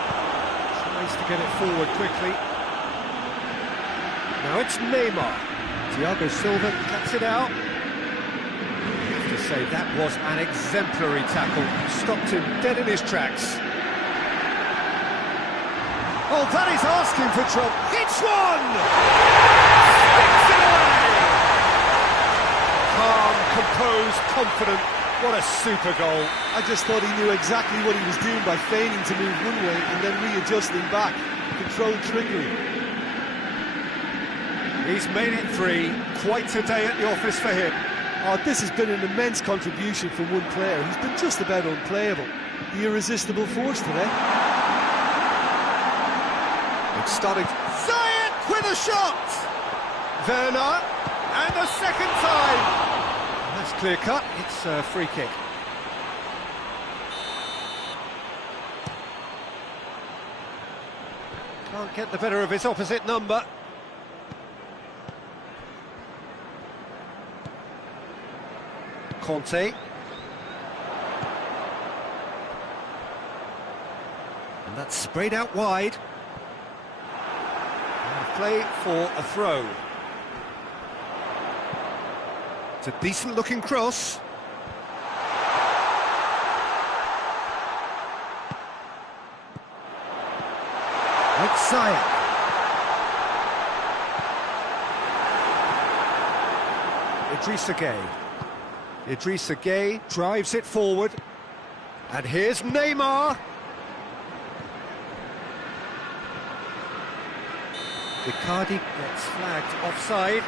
tries to get it forward quickly. Now it's Neymar. Thiago Silva cuts it out. I have to say, that was an exemplary tackle. Stopped him dead in his tracks. Oh, that is asking for trouble. Hits one! Sticks it away! composed, confident. What a super goal. I just thought he knew exactly what he was doing by feigning to move one way and then readjusting back. Controlled trickery. He's made it 3. Quite a day at the office for him. Oh, this has been an immense contribution from one player who's been just about unplayable. The irresistible force today. It started. Zayek with a shot! Werner, and the second time! That's clear cut, it's a free kick. Can't get the better of his opposite number. Conte. And that's sprayed out wide. And play for a throw. It's a decent looking cross. With Zayek. Idrissa Gueye drives it forward. And here's Neymar. Icardi gets flagged offside.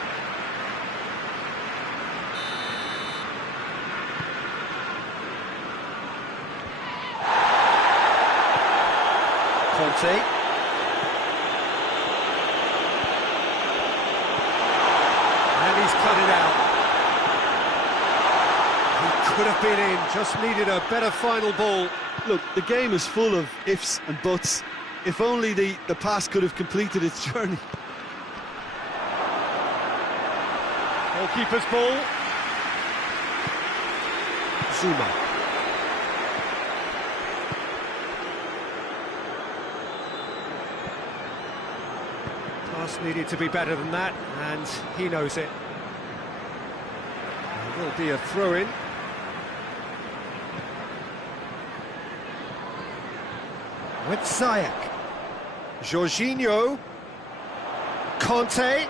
Conte. And he's cut it out. He could have been in, just needed a better final ball. Look, the game is full of ifs and buts. If only the pass could have completed its journey. Goalkeeper's ball. Zuma. Pass needed to be better than that, and he knows it. There will be a throw-in. With Zayek. Jorginho. Conte.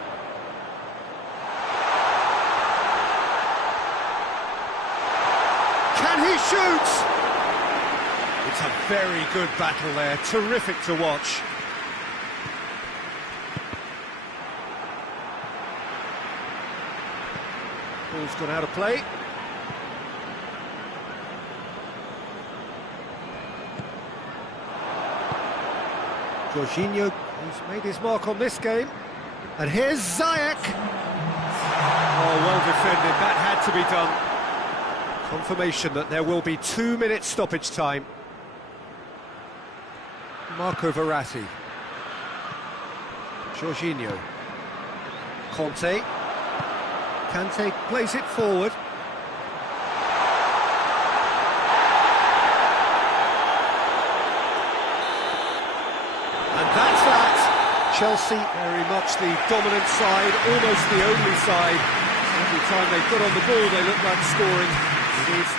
Can he shoot? It's a very good battle there, terrific to watch. Ball's gone out of play. Jorginho has made his mark on this game. And here's Zayek. Oh, well defended, that had to be done. Confirmation that there will be 2 minutes stoppage time. Marco Verratti. Jorginho. Conte. Kante plays it forward. And that's that. Chelsea very much the dominant side, almost the only side. Every time they got on the ball, they look like scoring. It is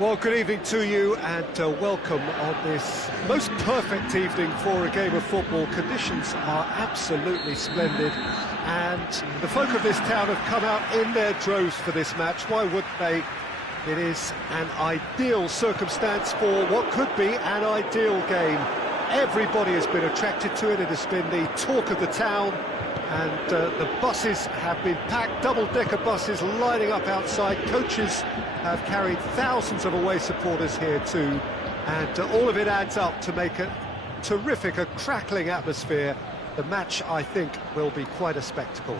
Well, good evening to you and welcome on this most perfect evening for a game of football. Conditions are absolutely splendid and the folk of this town have come out in their droves for this match. Why wouldn't they? It is an ideal circumstance for what could be an ideal game. Everybody has been attracted to it. It has been the talk of the town. And the buses have been packed, double-decker buses lining up outside. Coaches have carried thousands of away supporters here too. And all of it adds up to make a terrific, a crackling atmosphere. The match, I think, will be quite a spectacle.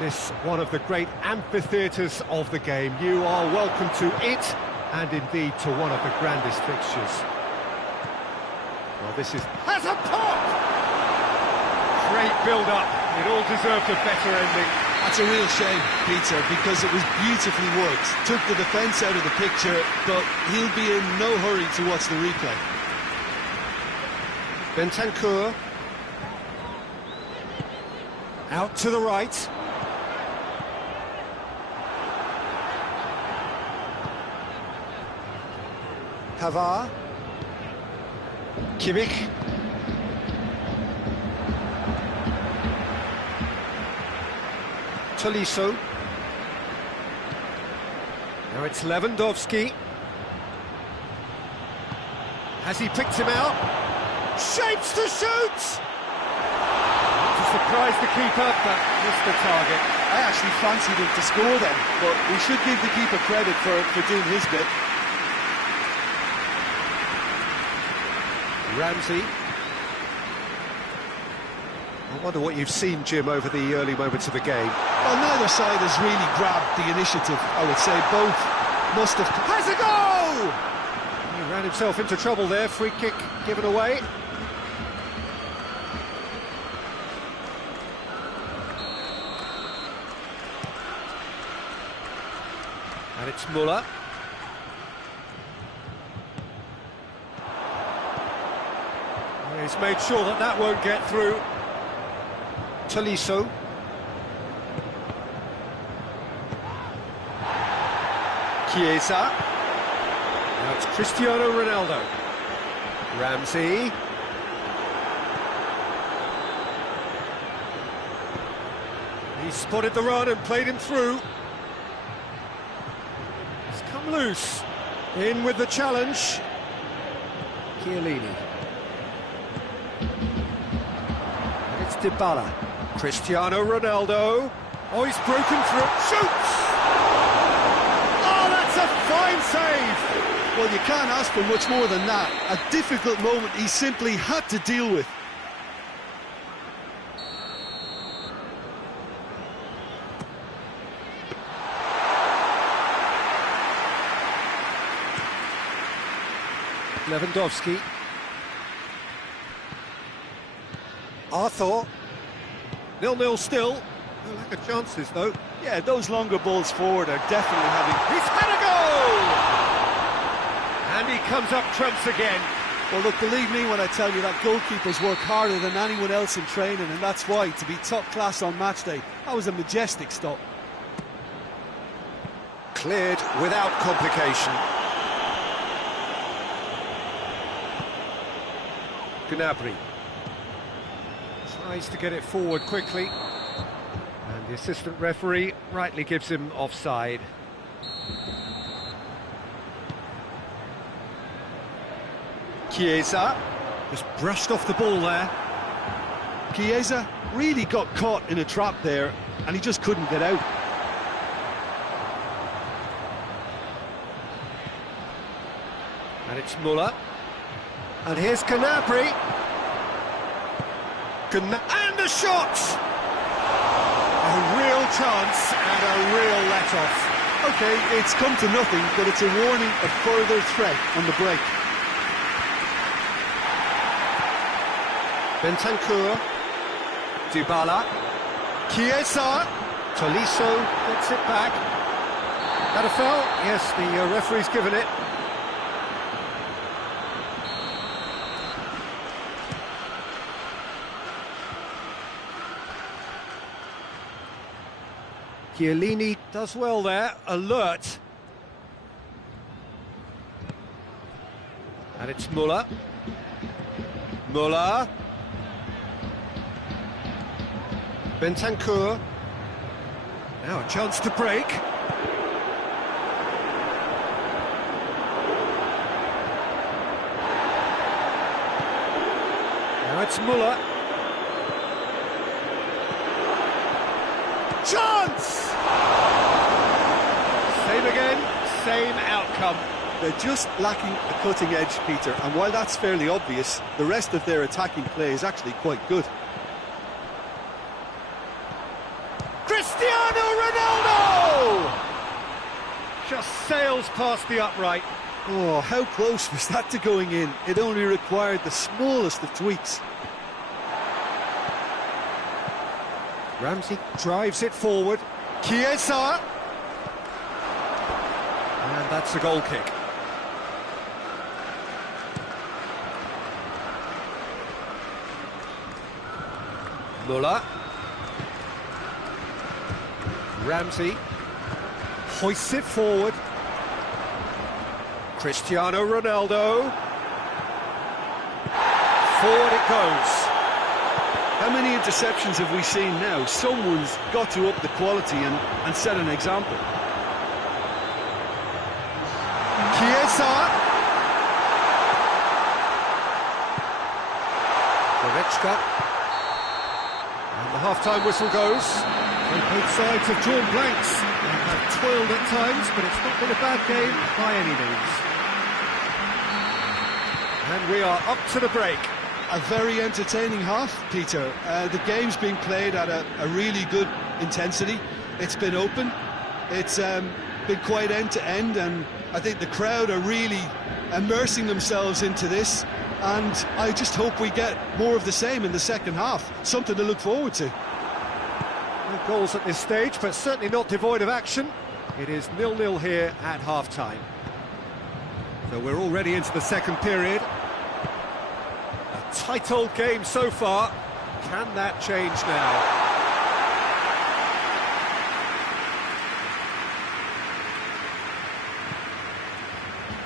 This one of the great amphitheatres of the game. You are welcome to it, and indeed to one of the grandest fixtures. Well, this has a pop! Great build-up. It all deserved a better ending. That's a real shame, Peter, because it was beautifully worked. Took the defence out of the picture, but he'll be in no hurry to watch the replay. Bentancur. Out to the right. Pavard. Kimmich. Tolisso. Now it's Lewandowski. Has he picked him out? Shapes to shoot! To surprise the keeper, but missed the target. I actually fancied him to score then, but we should give the keeper credit for doing his bit. Ramsey. I wonder what you've seen, Jim, over the early moments of the game. Well, neither side has really grabbed the initiative, I would say. Both must have... Has a goal! He ran himself into trouble there. Free kick given away. And it's Muller. He's made sure that that won't get through. Tolisso. Chiesa. Now it's Cristiano Ronaldo. Ramsey. He spotted the run and played him through. He's come loose. In with the challenge. Chiellini. It's Dybala. Cristiano Ronaldo. Oh, he's broken through. Shoots! Oh, that's a fine save! Well, you can't ask for much more than that. A difficult moment he simply had to deal with. Lewandowski. Arthur. 0-0 still. No lack of chances, though. Yeah, those longer balls forward are definitely having... He's had a goal! And he comes up trumps again. Well, look, believe me when I tell you that goalkeepers work harder than anyone else in training, and that's why, to be top class on match day, that was a majestic stop. Cleared without complication. Gnabry. Tries to get it forward quickly. And the assistant referee rightly gives him offside. Chiesa. Just brushed off the ball there. Chiesa really got caught in a trap there, and he just couldn't get out. And it's Muller. And here's Gnabry. And a shot! A real chance and a real let-off. OK, it's come to nothing, but it's a warning of further threat on the break. Bentancur. Dybala. Chiesa. Tolisso gets it back. That a foul? Yes, the referee's given it. Chiellini does well there, alert. And it's Muller. Muller. Bentancur. Now a chance to break. Now it's Muller. Chance! Same again, same outcome. They're just lacking a cutting edge, Peter, and while that's fairly obvious, the rest of their attacking play is actually quite good. Cristiano Ronaldo! Just sails past the upright. Oh, how close was that to going in? It only required the smallest of tweaks. Ramsey drives it forward. Chiesa! And that's a goal kick. Muller. Ramsey hoists it forward. Cristiano Ronaldo. Forward it goes. How many interceptions have we seen now? Someone's got to up the quality and set an example. Chiesa. Goretzka. And the half-time whistle goes. And both sides have drawn blanks and have toiled at times, but it's not been a bad game by any means. And we are up to the break. A very entertaining half, Peter. The game's been played at a really good intensity. It's been open. It's been quite end-to-end, and I think the crowd are really immersing themselves into this. And I just hope we get more of the same in the second half. Something to look forward to. No goals at this stage, but certainly not devoid of action. It is 0-0 here at half-time. So we're already into the second period. A tight old game so far. Can that change now?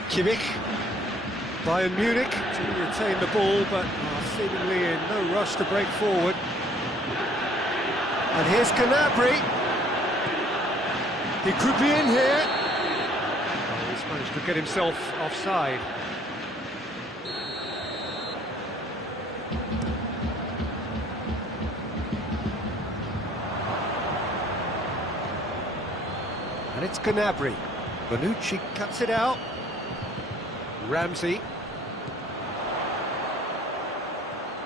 Kimmich. Bayern Munich to retain the ball, but are seemingly in no rush to break forward. And here's Gnabry. He could be in here. Oh, he's managed to get himself offside. And it's Gnabry. Bonucci cuts it out. Ramsey.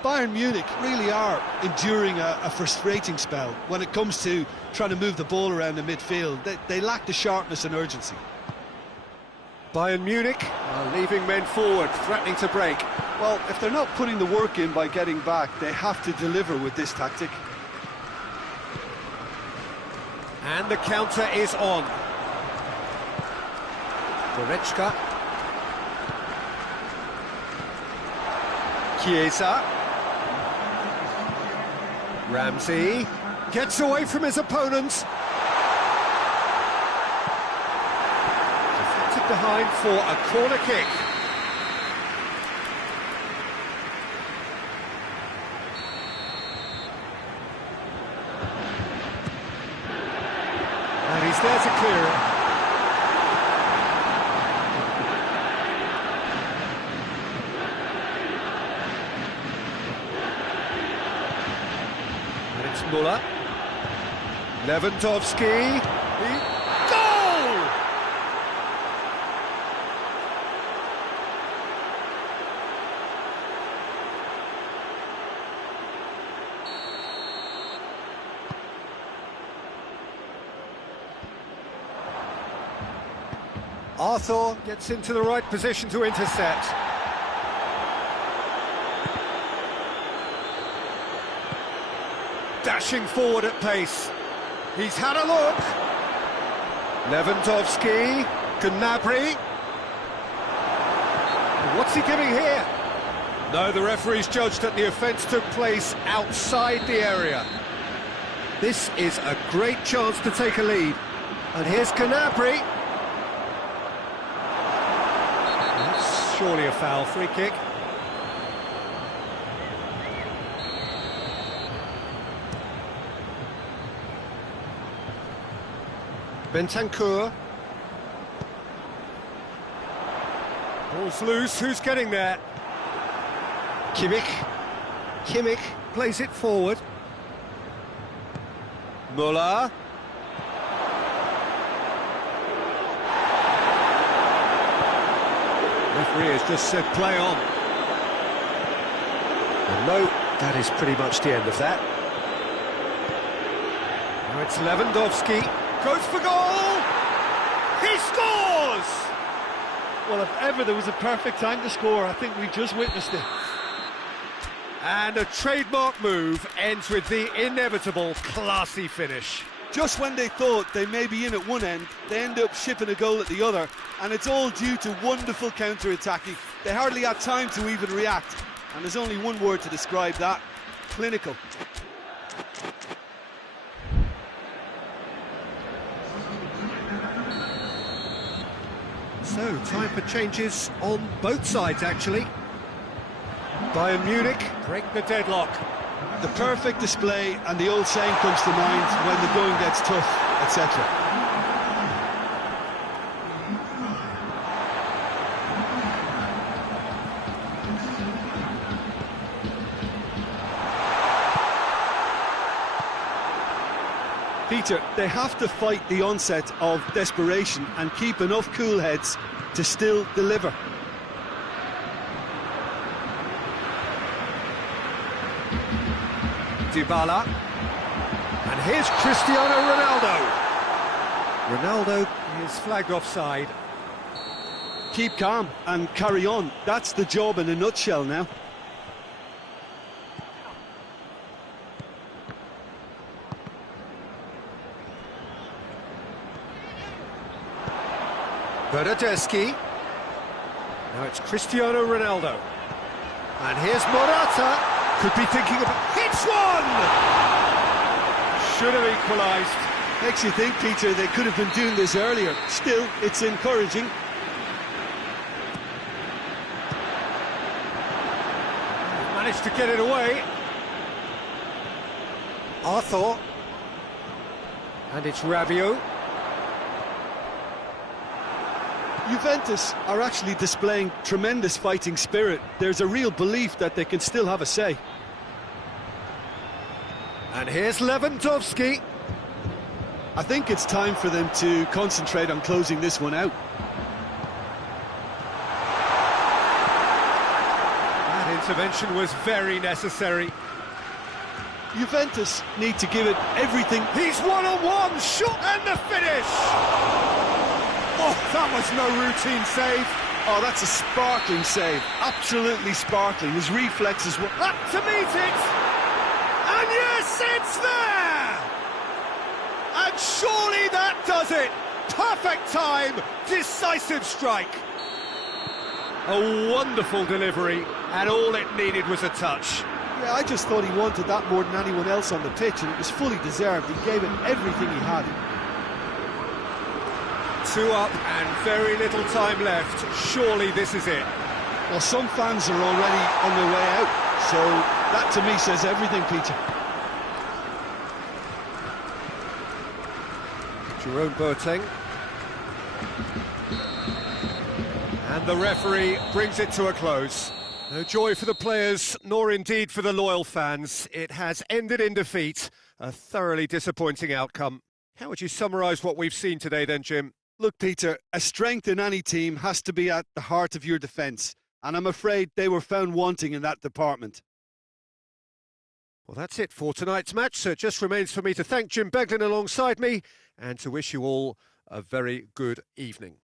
Bayern Munich really are enduring a frustrating spell when it comes to trying to move the ball around the midfield. They lack the sharpness and urgency. Bayern Munich are leaving men forward, threatening to break. Well, if they're not putting the work in by getting back, they have to deliver with this tactic. And the counter is on. Goretzka. Chiesa. Ramsey gets away from his opponents. Deflected behind for a corner kick. And he's there to clear it. Muller. Lewandowski. Goal! Arthur gets into the right position to intercept. Dashing forward at pace. He's had a look. Lewandowski, Gnabry. What's he giving here? No, the referee's judged that the offence took place outside the area. This is a great chance to take a lead. And here's Canabry. That's surely a foul, free kick. Bentancur. Ball's loose, who's getting there? Kimmich plays it forward. Muller. Referee has just said play on. And no, that is pretty much the end of that. Now it's Lewandowski. Goes for goal! He scores! Well, if ever there was a perfect time to score, I think we just witnessed it. And a trademark move ends with the inevitable classy finish. Just when they thought they may be in at one end, they end up shipping a goal at the other, and it's all due to wonderful counter-attacking. They hardly had time to even react, and there's only one word to describe that: clinical. So, time for changes on both sides, actually. Bayern Munich break the deadlock. The perfect display, and the old saying comes to mind: when the going gets tough, etc. Peter, they have to fight the onset of desperation and keep enough cool heads to still deliver. Dybala. And here's Cristiano Ronaldo. Ronaldo is flagged offside. Keep calm and carry on. That's the job in a nutshell now. Bernardeschi. Now it's Cristiano Ronaldo. And here's Morata. Could be thinking about... Hits one! Should have equalised. Makes you think, Peter, they could have been doing this earlier. Still, it's encouraging. Managed to get it away. Arthur. And it's Rabiot. Juventus are actually displaying tremendous fighting spirit. There's a real belief that they can still have a say. And here's Lewandowski. I think it's time for them to concentrate on closing this one out. That intervention was very necessary. Juventus need to give it everything. He's one-on-one, shot and the finish! Oh, that was no routine save. Oh, that's a sparkling save. Absolutely sparkling. His reflexes were up to meet it. And yes, it's there! And surely that does it. Perfect time, decisive strike. A wonderful delivery, and all it needed was a touch. Yeah, I just thought he wanted that more than anyone else on the pitch, and it was fully deserved. He gave it everything he had. 2 up and very little time left. Surely this is it. Well, some fans are already on their way out, so that to me says everything, Peter. Jerome Boateng. And the referee brings it to a close. No joy for the players, nor indeed for the loyal fans. It has ended in defeat. A thoroughly disappointing outcome. How would you summarise what we've seen today then, Jim? Look, Peter, a strength in any team has to be at the heart of your defence, and I'm afraid they were found wanting in that department. Well, that's it for tonight's match, so it just remains for me to thank Jim Beglin alongside me and to wish you all a very good evening.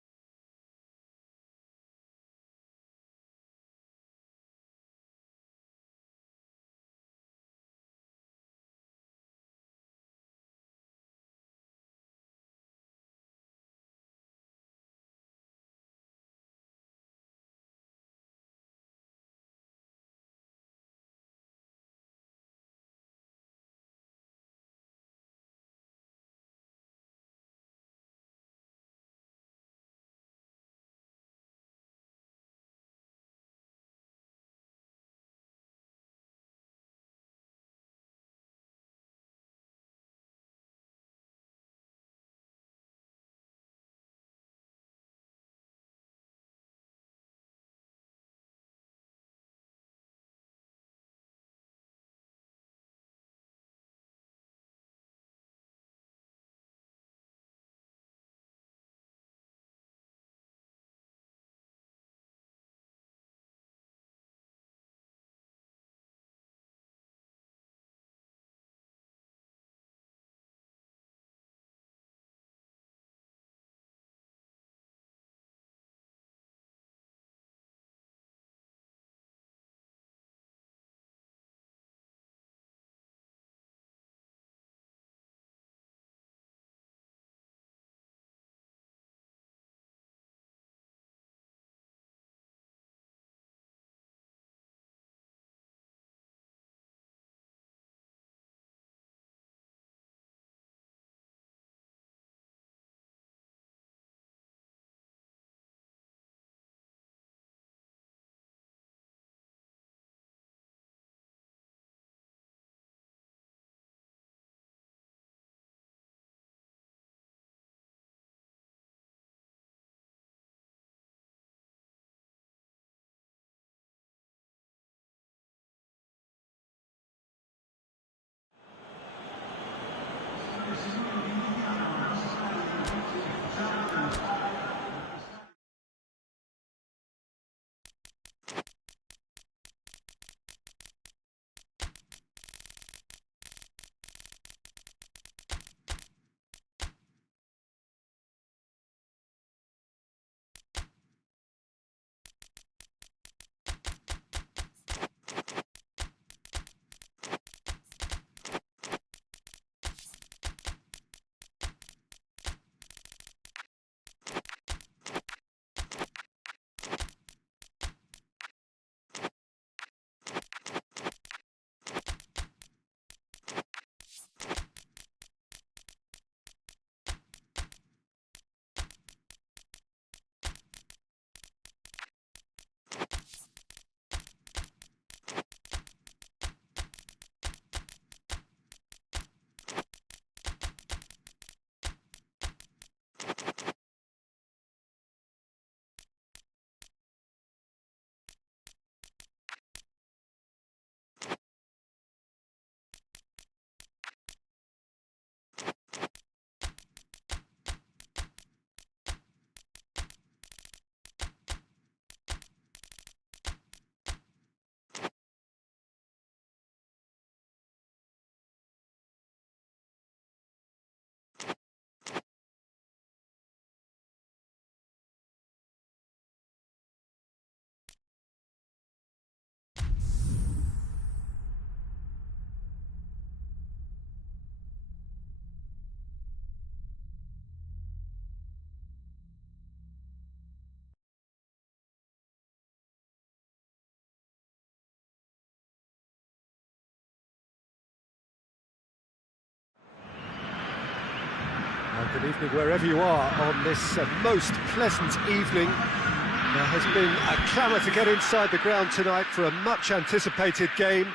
Good evening wherever you are on this most pleasant evening. There has been a clamour to get inside the ground tonight for a much-anticipated game.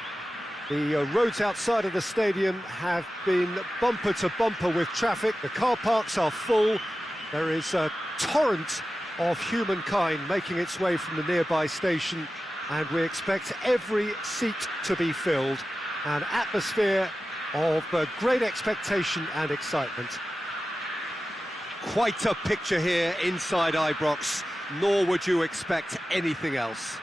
The roads outside of the stadium have been bumper to bumper with traffic. The car parks are full. There is a torrent of humankind making its way from the nearby station, and we expect every seat to be filled. An atmosphere of great expectation and excitement. Quite a picture here inside Ibrox, nor would you expect anything else.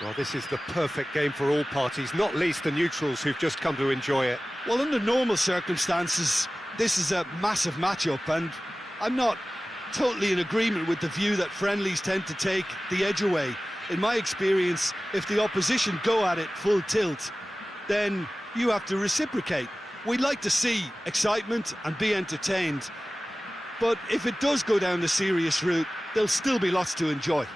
Well, this is the perfect game for all parties, not least the neutrals who've just come to enjoy it. Well, under normal circumstances, this is a massive matchup, and I'm not totally in agreement with the view that friendlies tend to take the edge away. In my experience, if the opposition go at it full tilt, then you have to reciprocate. We'd like to see excitement and be entertained, but if it does go down the serious route, there'll still be lots to enjoy.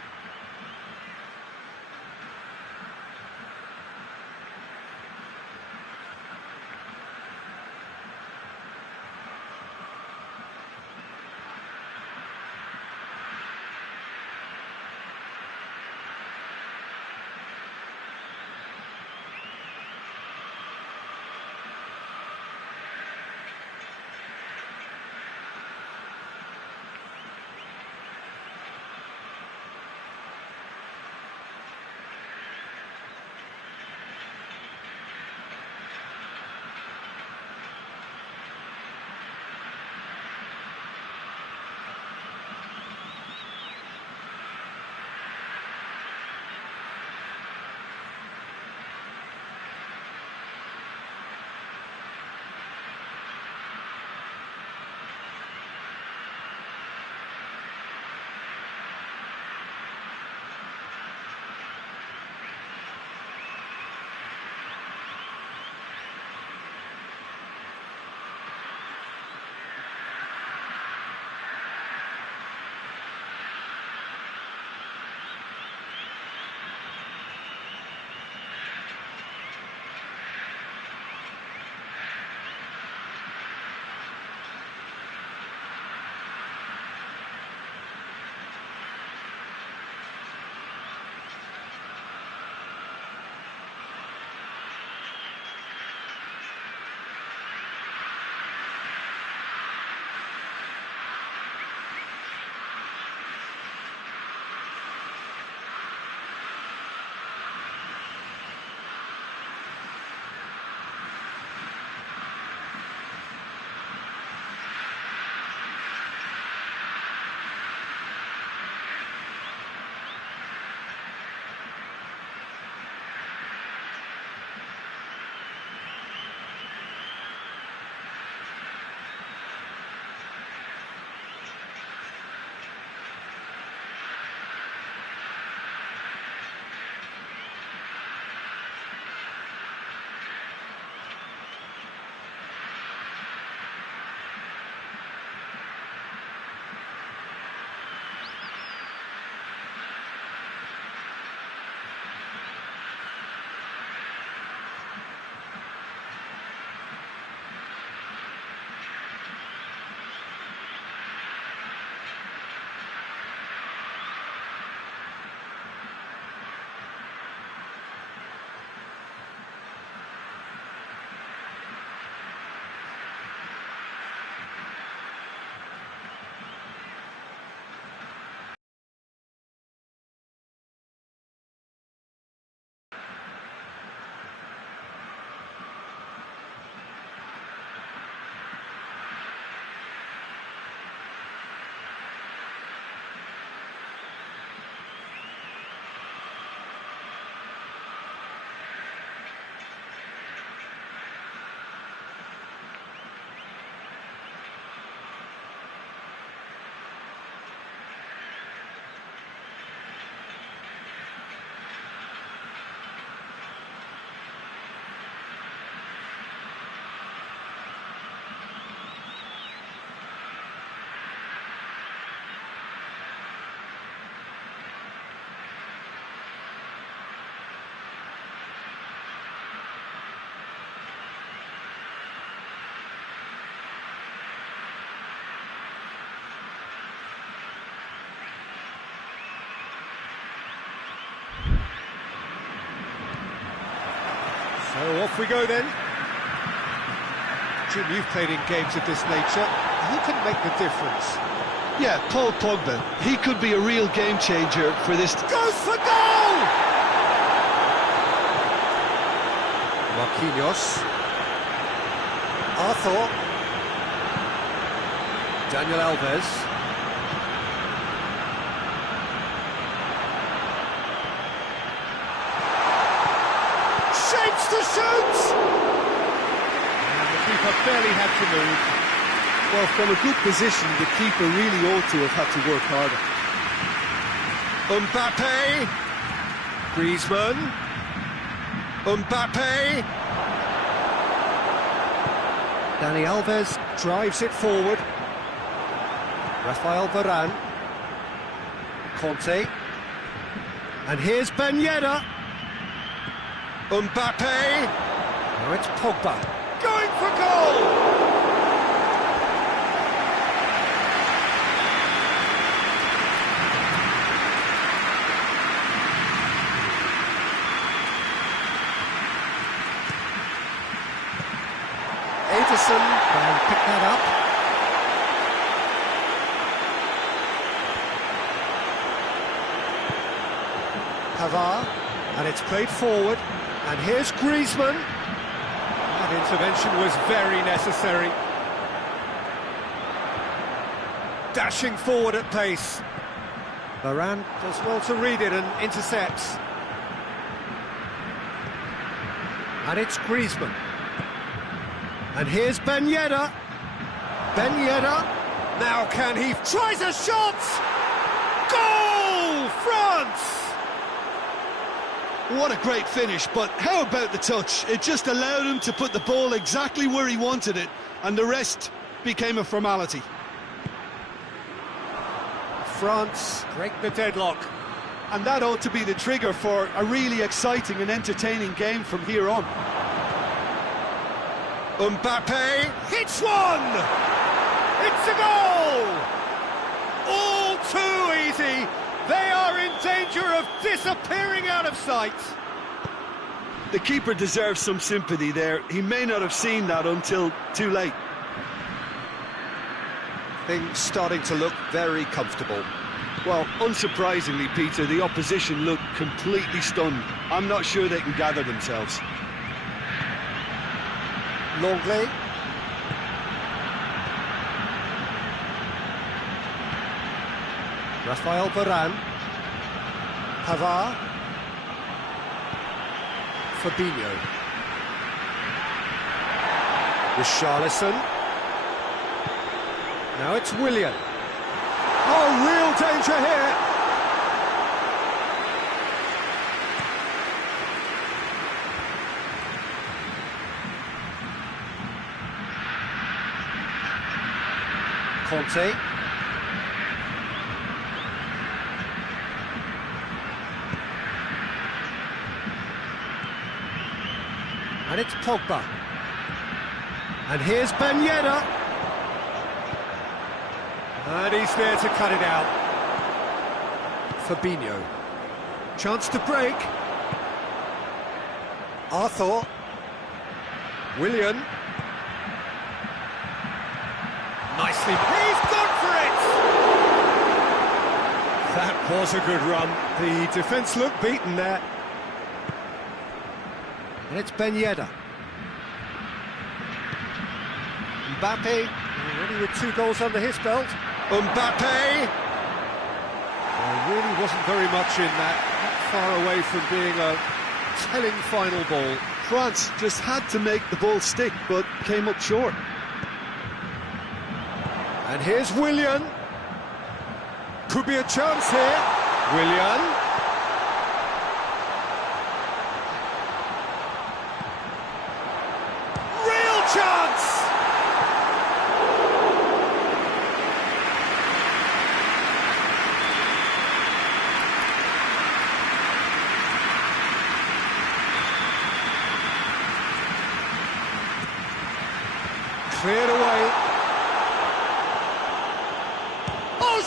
So off we go then. Jim, you've played in games of this nature. Who can make the difference? Yeah, Paul Pogba. He could be a real game changer for this. Goes for goal! Marquinhos. Arthur. Daniel Alves. Shapes to shoot! And the keeper barely had to move. Well, from a good position, the keeper really ought to have had to work harder. Mbappe. Griezmann. Mbappe. Dani Alves drives it forward. Rafael Varane. Conte. And here's Ben Yedder. Mbappe. Now it's Pogba. Going for goal! Ederson can pick that up. Pavard, and it's played forward, and here's Griezmann. That intervention was very necessary. Dashing forward at pace. Varane does well to read it and intercepts. And it's Griezmann. And here's Ben Yedder. Ben Yedder. Now can he... Tries a shot! Goal! France! What a great finish, but how about the touch? It just allowed him to put the ball exactly where he wanted it, and the rest became a formality. France break the deadlock. And that ought to be the trigger for a really exciting and entertaining game from here on. Mbappe hits one! It's a goal! All too easy. They are in danger of disappearing out of sight. The keeper deserves some sympathy there. He may not have seen that until too late. Things starting to look very comfortable. Well, unsurprisingly, Peter, the opposition look completely stunned. I'm not sure they can gather themselves. Longley. Rafael Varane. Pavard. Fabinho. Richarlison. Now it's Willian. Oh, real danger here. Conte. And it's Pogba. And here's Ben Yedder. And he's there to cut it out. Fabinho. Chance to break. Arthur. Willian. Nicely. He's gone for it! That was a good run. The defence looked beaten there. And it's Ben Yedder. Mbappe, already with 2 goals under his belt. Mbappe! Well, really wasn't very much in that. Not far away from being a telling final ball. France just had to make the ball stick, but came up short. And here's Willian. Could be a chance here. Willian. Real chance! Cleared away.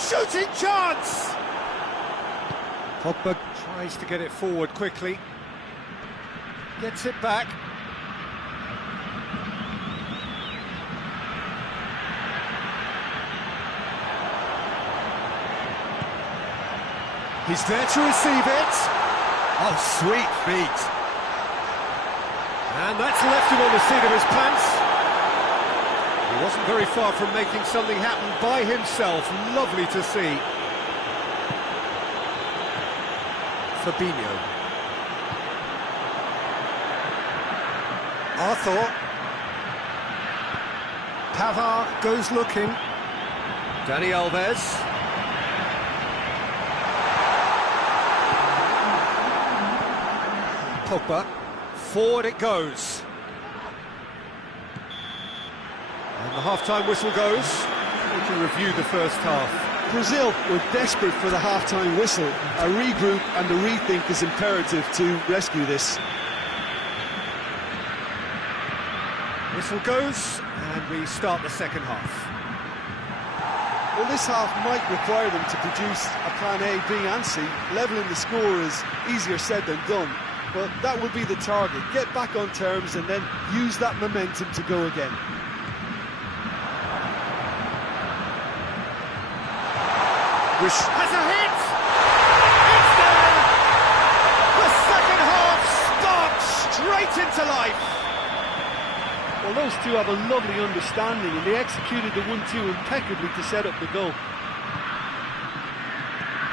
Shooting chance! Pogba tries to get it forward quickly. Gets it back. He's there to receive it. Oh, sweet feet. And that's left him on the seat of his pants. He wasn't very far from making something happen by himself. Lovely to see. Fabinho. Arthur. Pavard goes looking. Dani Alves. Pogba. Forward it goes. And the half-time whistle goes. We can review the first half. Brazil were desperate for the half-time whistle. A regroup and a rethink is imperative to rescue this. Whistle goes, and we start the second half. Well, this half might require them to produce a plan A, B and C. Levelling the score is easier said than done, but that would be the target. Get back on terms and then use that momentum to go again. Has a hit! It's there! The second half sparks straight into life! Well, those two have a lovely understanding and they executed the 1-2 impeccably to set up the goal.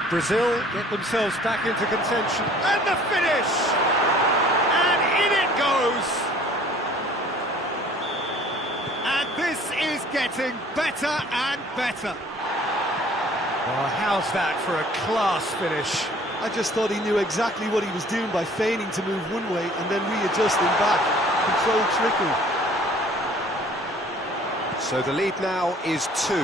Brazil get themselves back into contention. And the finish! And in it goes! And this is getting better and better. Oh, how's that for a class finish? I just thought he knew exactly what he was doing by feigning to move one way and then readjusting back. Controlled trickery. So the lead now is 2.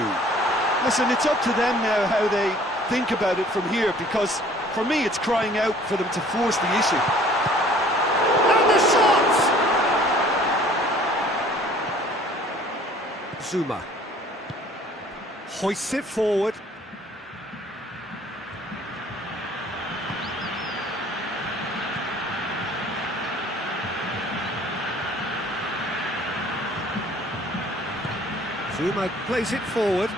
Listen, it's up to them now how they think about it from here, because for me it's crying out for them to force the issue. And the shot! Zuma hoists it forward. Zuma plays it forward.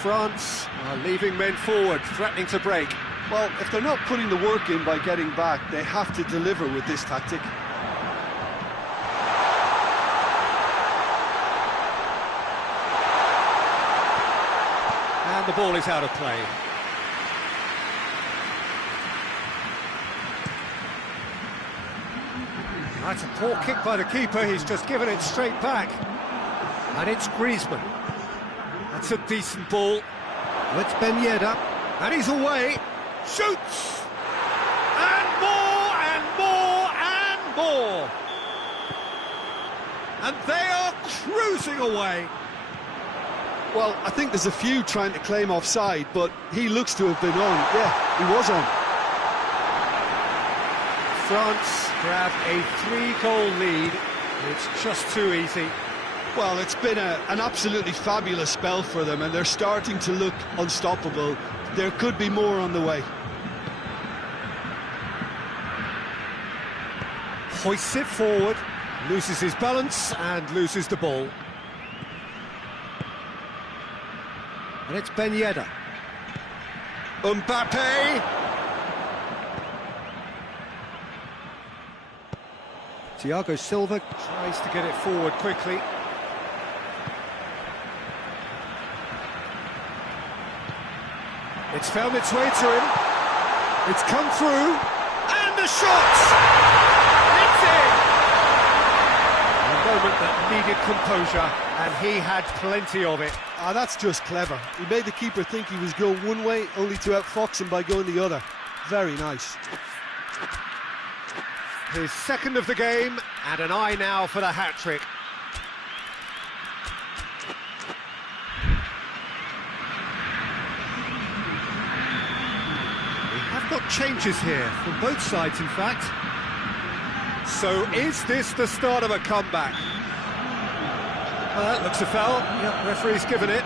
France are leaving men forward, threatening to break. Well, if they're not putting the work in by getting back, they have to deliver with this tactic. And the ball is out of play. That's a poor kick by the keeper, he's just given it straight back. And it's Griezmann. That's a decent ball. It's Ben Yedder. And he's away. Shoots! And more, and more, and more! And they are cruising away. Well, I think there's a few trying to claim offside, but he looks to have been on. Yeah, he was on. France grab a 3-goal lead. It's just too easy. Well, it's been an absolutely fabulous spell for them, and they're starting to look unstoppable. There could be more on the way. Hoists it forward, loses his balance and loses the ball. And it's Ben Yedder. Mbappe! Thiago Silva tries to get it forward quickly. It's found its way to him. It's come through. And the shot! It's in! A moment that needed composure, and he had plenty of it. Ah, that's just clever. He made the keeper think he was going one way, only to outfox him by going the other. Very nice. His second of the game, and an eye now for the hat-trick. Got changes here from both sides, in fact. So is this the start of a comeback? Well, that looks a foul. Yep, referee's given it.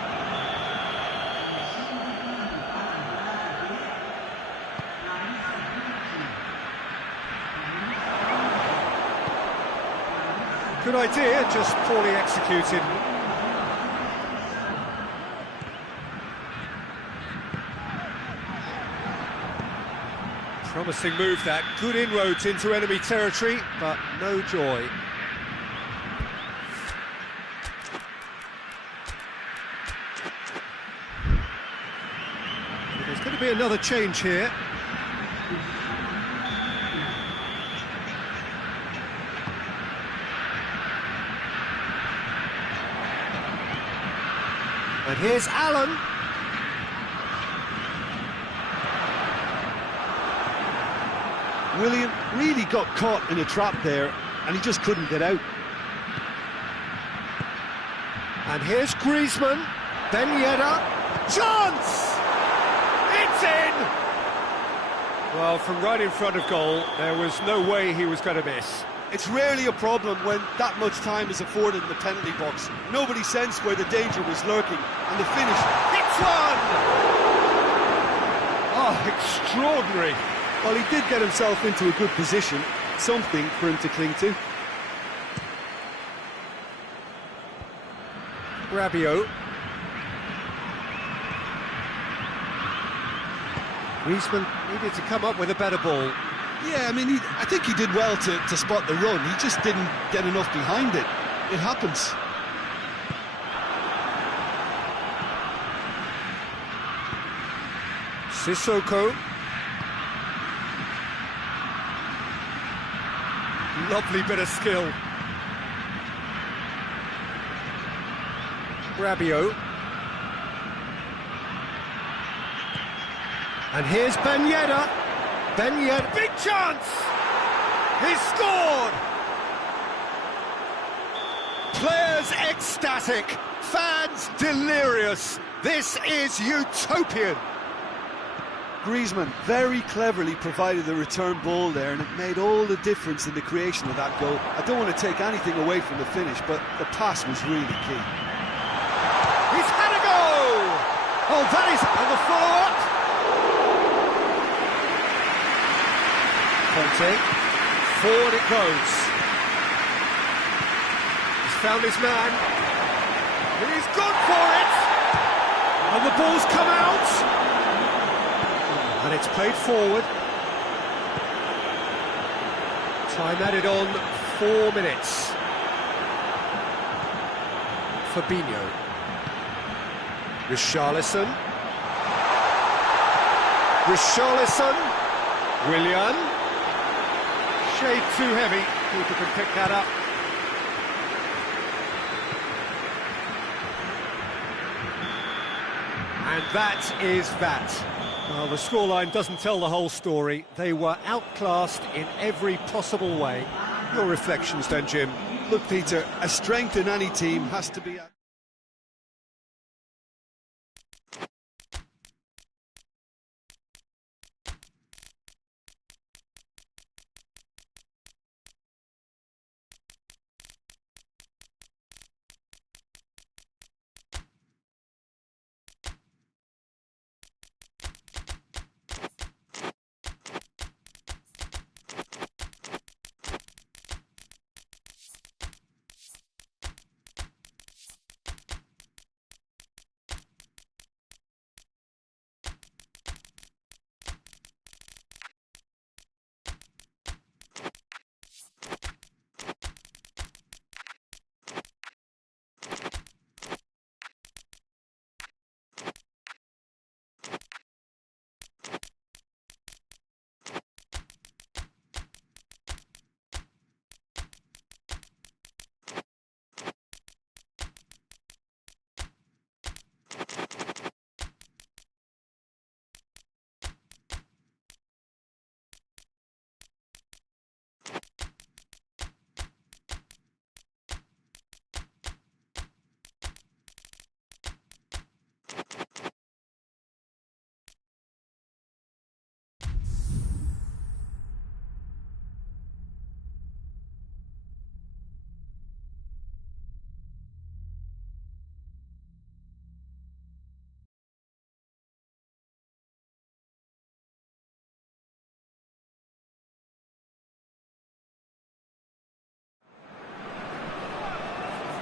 Good idea, just poorly executed. Promising move that, good inroads into enemy territory, but no joy. There's going to be another change here. And here's Allen. William really got caught in a trap there, and he just couldn't get out. And here's Griezmann. Ben Yedder. Chance! It's in! Well, from right in front of goal, there was no way he was going to miss. It's rarely a problem when that much time is afforded in the penalty box. Nobody sensed where the danger was lurking, and the finish hits one! Oh, extraordinary. Well, he did get himself into a good position, something for him to cling to. Rabiot. Griezmann needed to come up with a better ball. Yeah, I mean, I think he did well to spot the run. He just didn't get enough behind it. It happens. Sissoko. Lovely bit of skill. Rabiot. And here's Ben Yedder. Ben Yedder, big chance! He's scored! Players ecstatic, fans delirious. This is utopian. Griezmann very cleverly provided the return ball there, and it made all the difference in the creation of that goal. I don't want to take anything away from the finish, but the pass was really key. He's had a go! Oh, that is... And the follow-up! Conte. Forward it goes. He's found his man. He's gone for it! And the ball's come out! And it's played forward. Time added on 4 minutes. Fabinho. Richarlison. Willian. Shade too heavy. Keeper can pick that up. And that is that. Well, the scoreline doesn't tell the whole story. They were outclassed in every possible way. Your reflections then, Jim? Look, Peter, a strength in any team has to be...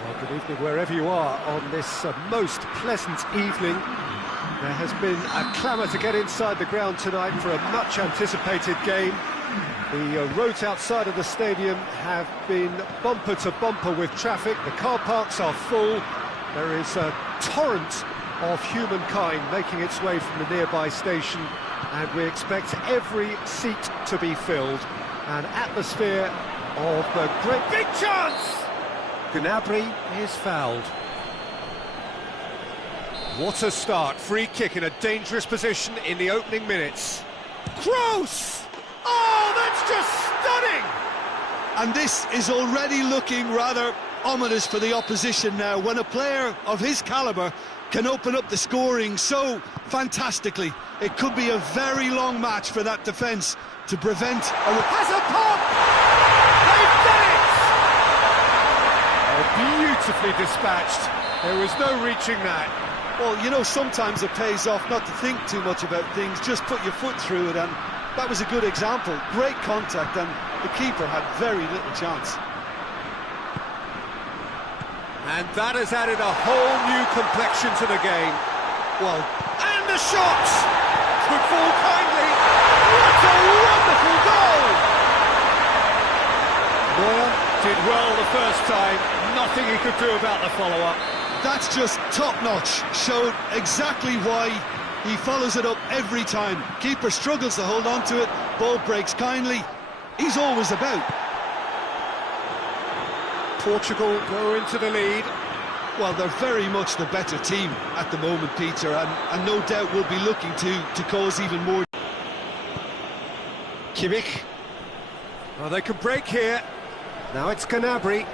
Well, good evening wherever you are on this most pleasant evening. There has been a clamour to get inside the ground tonight for a much-anticipated game. The roads outside of the stadium have been bumper to bumper with traffic. The car parks are full. There is a torrent of humankind making its way from the nearby station, and we expect every seat to be filled. An atmosphere of the great... Big chance! Gnabry is fouled. What a start. Free kick in a dangerous position in the opening minutes. Gross! Oh, that's just stunning! And this is already looking rather ominous for the opposition now, when a player of his calibre can open up the scoring so fantastically. It could be a very long match for that defence to prevent a... Has a pop! They've done it! Oh, beautifully dispatched. There was no reaching that. Well, you know, sometimes it pays off not to think too much about things, just put your foot through it, and that was a good example. Great contact, and the keeper had very little chance. And that has added a whole new complexion to the game. Well, and the shot! Could fall kindly. What a wonderful goal! Moore did well the first time. Nothing he could do about the follow-up. that's just top-notch. Showed exactly why he follows it up every time. Keeper struggles to hold on to it, ball breaks kindly. He's always about. Portugal go into the lead. Well, they're very much the better team at the moment, Peter, and no doubt will be looking to cause even more. Kimmich. Well, they can break here. Now it's Gnabry.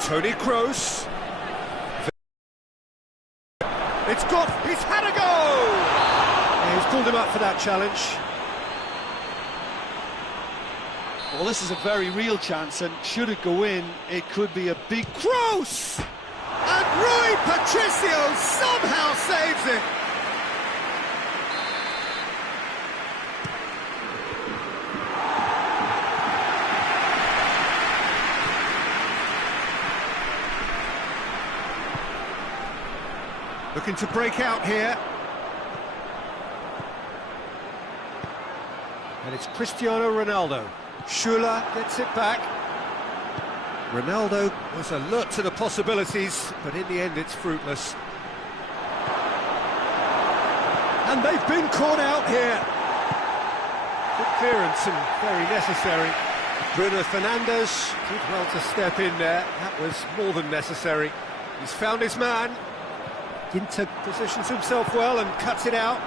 Toni Kroos. It's got... He's had a go! Yeah, he's pulled him up for that challenge. Well, this is a very real chance, and should it go in, it could be a big... Kroos! And Rui Patricio somehow saves it! Looking to break out here. And it's Cristiano Ronaldo. Schüller gets it back. Ronaldo was alert to the possibilities, but in the end it's fruitless. And they've been caught out here. Good clearance and very necessary. Bruno Fernandes did well to step in there. That was more than necessary. He's found his man. Ginter positions himself well and cuts it out.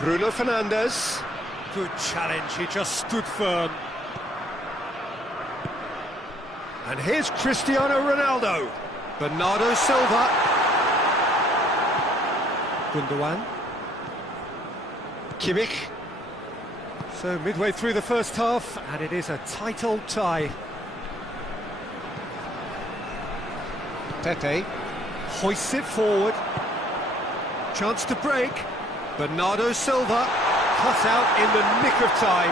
Bruno Fernandes. Good challenge, he just stood firm. And here's Cristiano Ronaldo. Bernardo Silva. Gundogan. Kimmich. So midway through the first half, and it is a tight old tie. Pepe hoists it forward. Chance to break. Bernardo Silva cut out in the nick of time.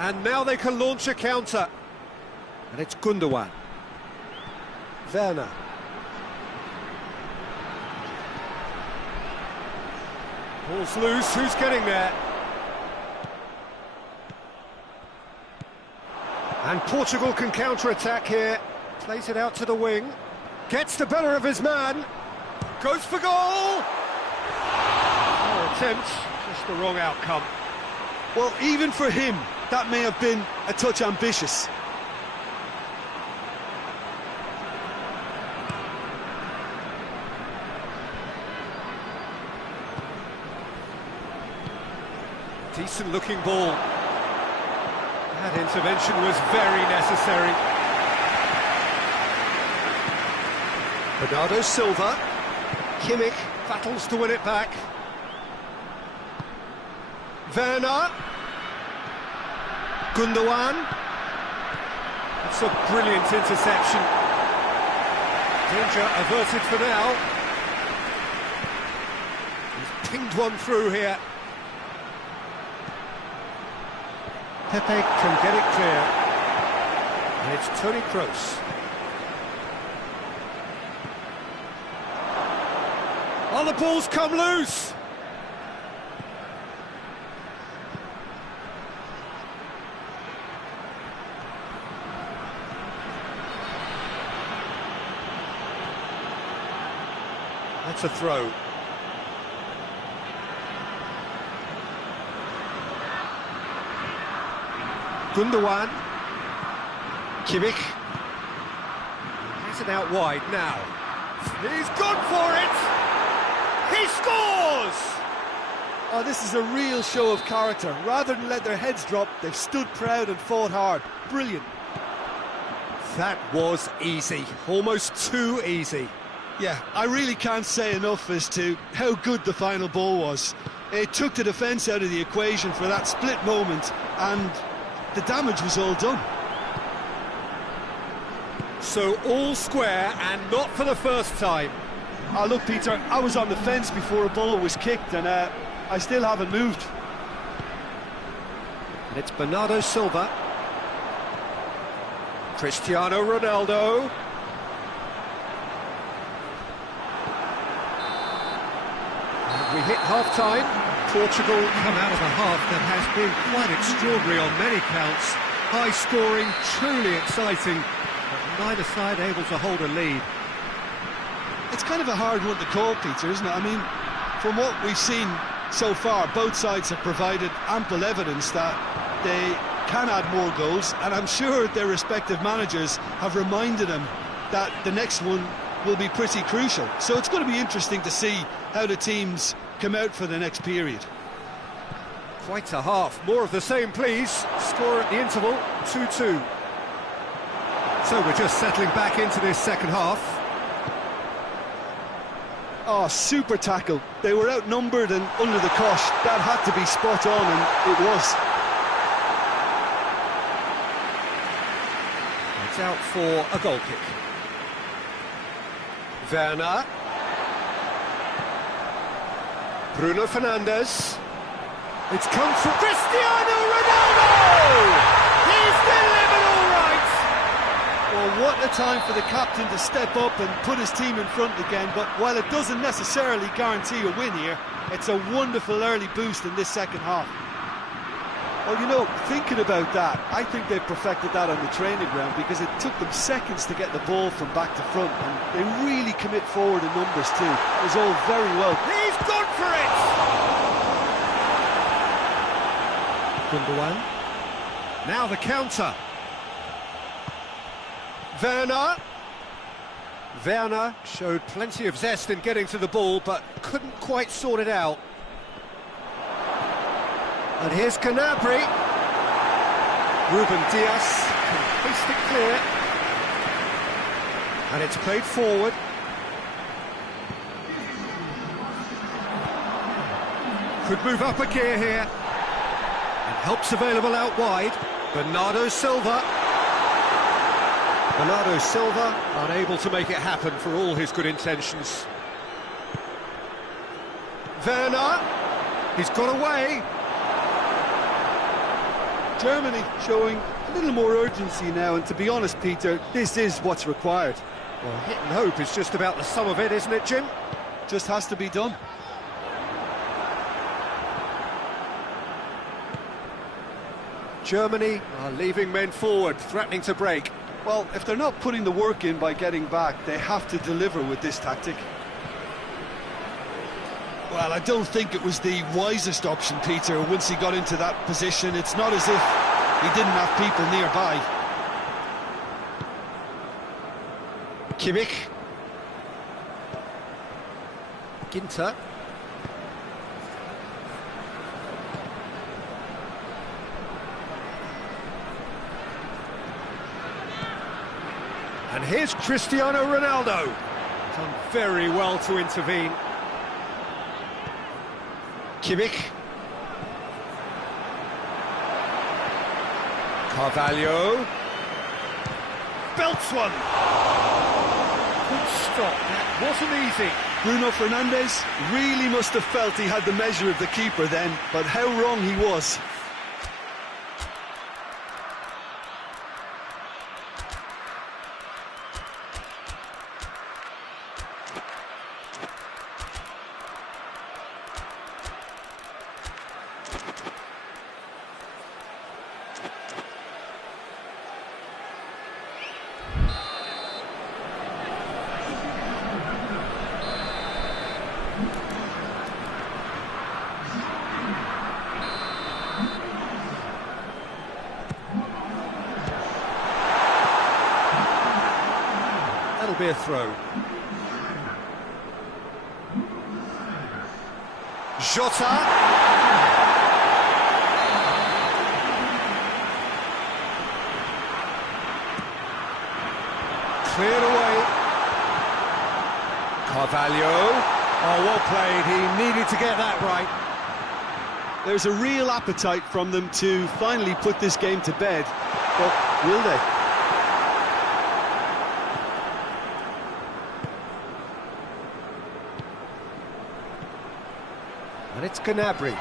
And now they can launch a counter. And it's Gundogan. Werner. Ball's loose, who's getting there? And Portugal can counter-attack here. Plays it out to the wing. Gets the better of his man. Goes for goal! No attempt, just the wrong outcome. Well, even for him, that may have been a touch ambitious. Decent looking ball. That intervention was very necessary. Bernardo Silva. Kimmich battles to win it back. Werner. Gundogan. That's a brilliant interception. Danger averted for now. He's pinged one through here. Pepe can get it clear. And it's Tony Kroos. Oh, the ball's come loose! That's a throw. Gundogan. Kimmich. Has it out wide now. He's gone for it! He scores! Oh, this is a real show of character. Rather than let their heads drop, they've stood proud and fought hard. Brilliant. That was easy. Almost too easy. Yeah, I really can't say enough as to how good the final ball was. It took the defence out of the equation for that split moment, and the damage was all done. So all square, and not for the first time. Oh, look, Peter, I was on the fence before a ball was kicked, and I still haven't moved. And it's Bernardo Silva. Cristiano Ronaldo. We hit half-time. Portugal come out of a half that has been quite extraordinary on many counts. High-scoring, truly exciting, but neither side able to hold a lead. It's kind of a hard one to call, Peter, isn't it? I mean, from what we've seen so far, both sides have provided ample evidence that they can add more goals, and I'm sure their respective managers have reminded them that the next one will be pretty crucial. So it's going to be interesting to see how the teams come out for the next period. Quite a half. More of the same, please. Score at the interval, 2-2. So we're just settling back into this second half. Oh, super tackle. They were outnumbered and under the cosh. That had to be spot on, and it was. It's out for a goal kick. Werner. Bruno Fernandes. It's come from Cristiano Ronaldo! He's delivered all right! Well, what a time for the captain to step up and put his team in front again, but while it doesn't necessarily guarantee a win here, it's a wonderful early boost in this second half. Well, you know, thinking about that, I think they've perfected that on the training ground, because it took them seconds to get the ball from back to front, and they really commit forward in numbers too. It was all very well. He's gone for it! Gundogan. Now the counter. Werner. Werner showed plenty of zest in getting to the ball, but couldn't quite sort it out. And here's Canabry. Ruben Dias can hoist it clear. And it's played forward. Could move up a gear here. And help's available out wide. Bernardo Silva. Bernardo Silva unable to make it happen for all his good intentions. Werner. He's got away. Germany showing a little more urgency now, and to be honest, Peter, this is what's required. Well, hit and hope is just about the sum of it, isn't it, Jim? Just has to be done. Germany are leaving men forward, threatening to break. Well, if they're not putting the work in by getting back, they have to deliver with this tactic. Well, I don't think it was the wisest option, Peter, once he got into that position. It's not as if he didn't have people nearby. Kimmich. Ginter. And here's Cristiano Ronaldo. Done very well to intervene. Kimmich. Carvalho. Belts one. Good stop, that wasn't easy. Bruno Fernandes really must have felt he had the measure of the keeper then, but how wrong he was. be a throw. Jota. Cleared away. Carvalho. Oh, well played. He needed to get that right. There's a real appetite from them to finally put this game to bed, but will they? And it's Gnabry.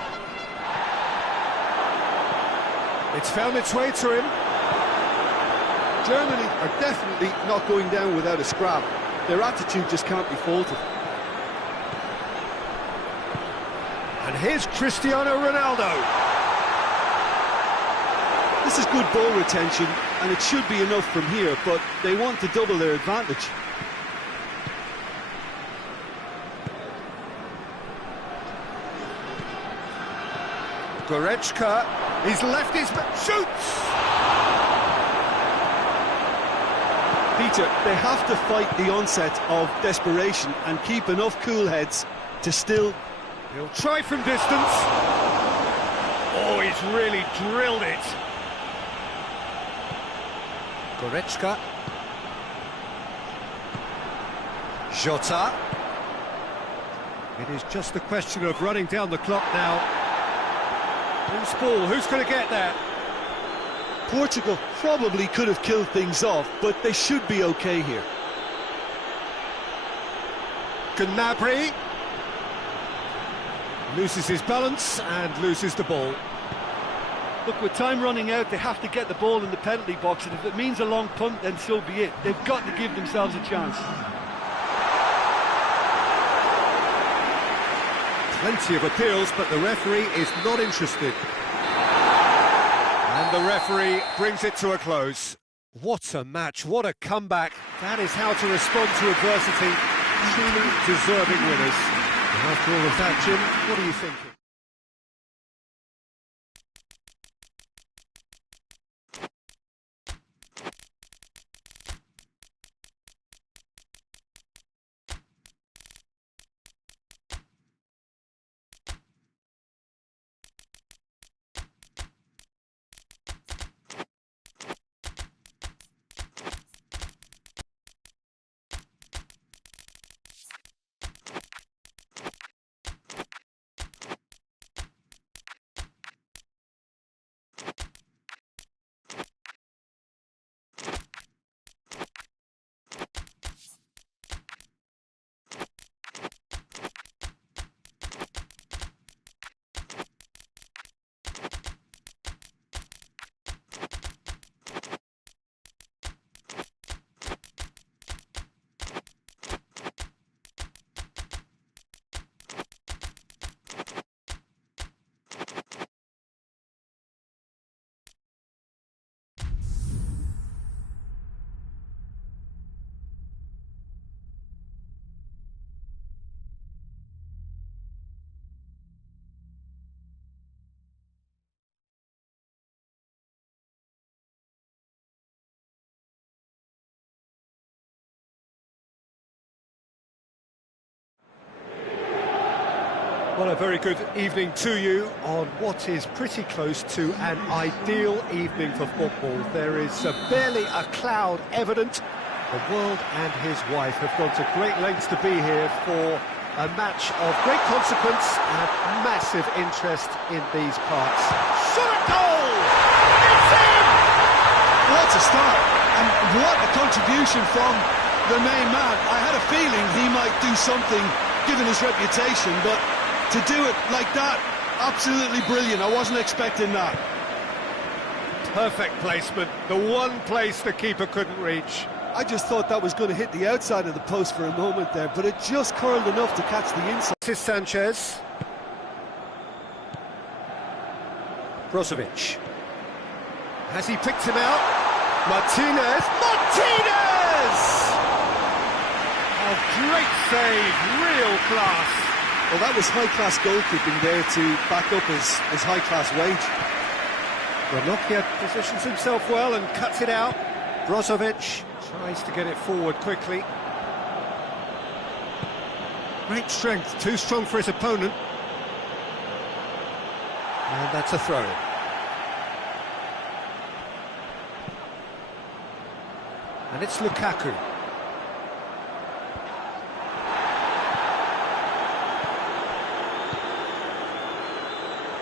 It's found its way to him. Germany are definitely not going down without a scrap. Their attitude just can't be faulted. And here's Cristiano Ronaldo. This is good ball retention, and it should be enough from here, but they want to double their advantage. Goretzka, he's left his... shoots! Peter, they have to fight the onset of desperation and keep enough cool heads to still... He'll try from distance. Oh, he's really drilled it. Goretzka. Jota. It is just a question of running down the clock now. Loose ball, who's going to get that? Portugal probably could have killed things off, but they should be okay here. Gnabry loses his balance and loses the ball. Look, with time running out, they have to get the ball in the penalty box, and if it means a long punt, then so be it. They've got to give themselves a chance. Plenty of appeals, but the referee is not interested. And the referee brings it to a close. What a match, what a comeback. That is how to respond to adversity. Truly deserving winners. And after all of that, Jim, what are you thinking? Well, a very good evening to you on what is pretty close to an ideal evening for football. There is barely a cloud evident. The world and his wife have gone to great lengths to be here for a match of great consequence and massive interest in these parts. Shot at goal! It's in! What a start, and what a contribution from the main man. I had a feeling he might do something, given his reputation, but to do it like that, absolutely brilliant. I wasn't expecting that. Perfect placement, the one place the keeper couldn't reach. I just thought that was going to hit the outside of the post for a moment there, but it just curled enough to catch the inside. This is Sanchez. Brozovic. Has he picked him out? Martinez. Martinez! Oh, great save, real class. Well, that was high-class goalkeeping there to back up his high-class wage. Ranocchia positions himself well and cuts it out. Brozovic tries to get it forward quickly. Great strength, too strong for his opponent. And that's a throw. And it's Lukaku.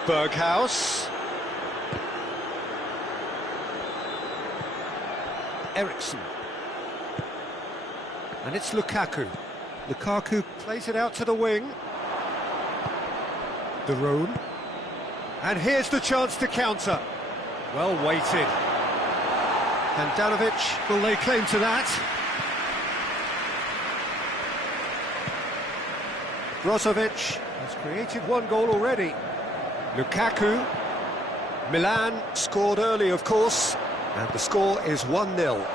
Berghaus. Eriksson. And it's Lukaku. Lukaku plays it out to the wing. De Roon. And here's the chance to counter. Well weighted. Handanovic will lay claim to that. Brozovic has created one goal already. Lukaku. Milan scored early, of course, and the score is 1-0.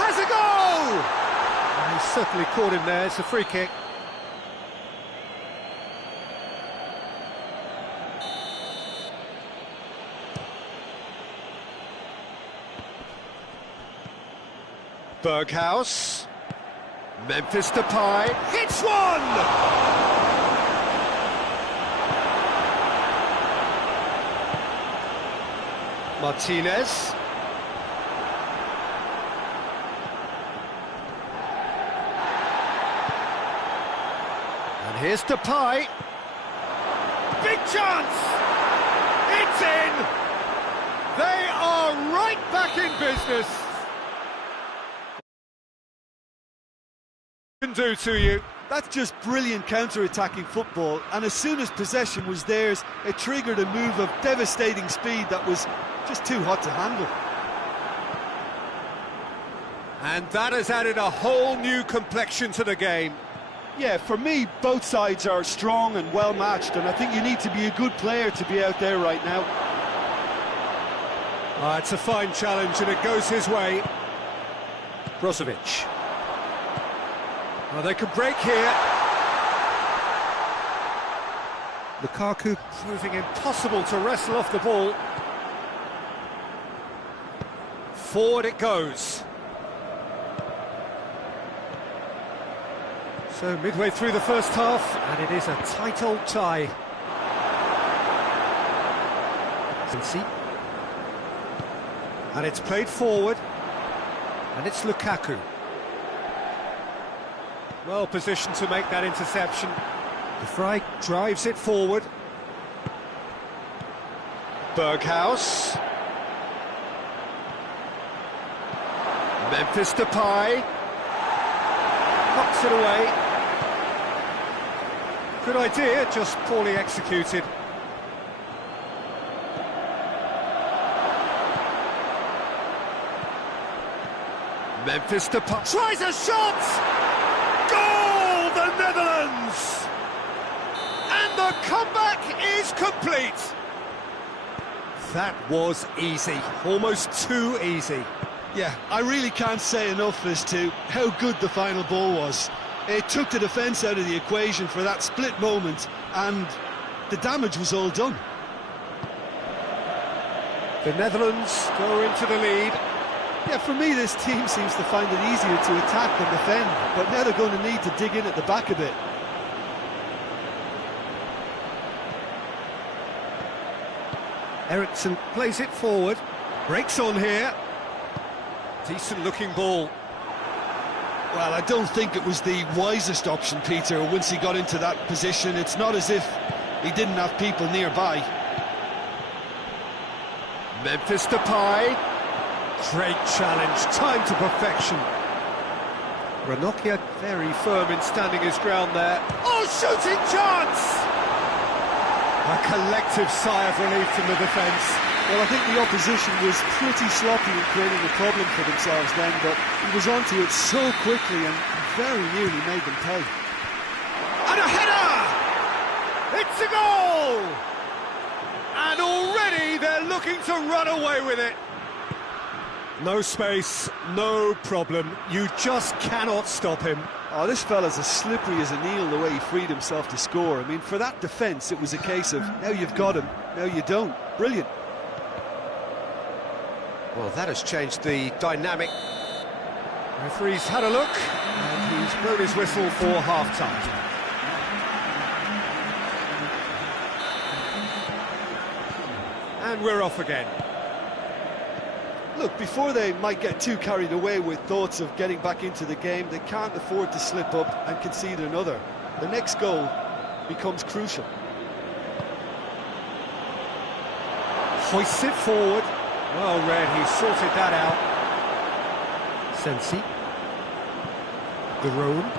Has a goal! And he certainly caught him there. It's a free kick. Berghaus. Memphis Depay hits one! Martinez. And here's Depay. Big chance! It's in! They are right back in business. Can do to you. That's just brilliant counter-attacking football, and as soon as possession was theirs, it triggered a move of devastating speed that was just too hot to handle. And that has added a whole new complexion to the game. Yeah, for me, both sides are strong and well-matched, and I think you need to be a good player to be out there right now. It's a fine challenge, and it goes his way. Brozovic. Well, they could break here. Lukaku proving impossible to wrestle off the ball. Forward it goes. So midway through the first half, and it is a tight old tie. And it's played forward, and it's Lukaku. Well positioned to make that interception. De Vrij drives it forward. Berghaus. Memphis Depay. Knocks it away. Good idea, just poorly executed. Memphis Depay tries a shot! Goal, the Netherlands! And the comeback is complete. That was easy, almost too easy. Yeah, I really can't say enough as to how good the final ball was. It took the defence out of the equation for that split moment, and the damage was all done. The Netherlands go into the lead. Yeah, for me, this team seems to find it easier to attack than defend, but now they're going to need to dig in at the back a bit. Eriksson plays it forward, breaks on here. Decent looking ball. Well, I don't think it was the wisest option, Peter, once he got into that position. It's not as if he didn't have people nearby. Memphis Depay. Great challenge, timed to perfection. Ranocchia very firm in standing his ground there. Oh, shooting chance! A collective sigh of relief from the defence. Well, I think the opposition was pretty sloppy in creating a problem for themselves then, but he was onto it so quickly and very nearly made them pay. And a header! It's a goal! And already they're looking to run away with it. No space, no problem. You just cannot stop him. Oh, this fella's as slippery as an eel the way he freed himself to score. I mean, for that defence, it was a case of, now you've got him, now you don't. Brilliant. Well, that has changed the dynamic. Referee's had a look, and He's blown his whistle for half-time. And we're off again. Look, before they might get too carried away with thoughts of getting back into the game, they can't afford to slip up and concede another. The next goal becomes crucial. Hoists it forward. Well read, he sorted that out. Sensi. Garone.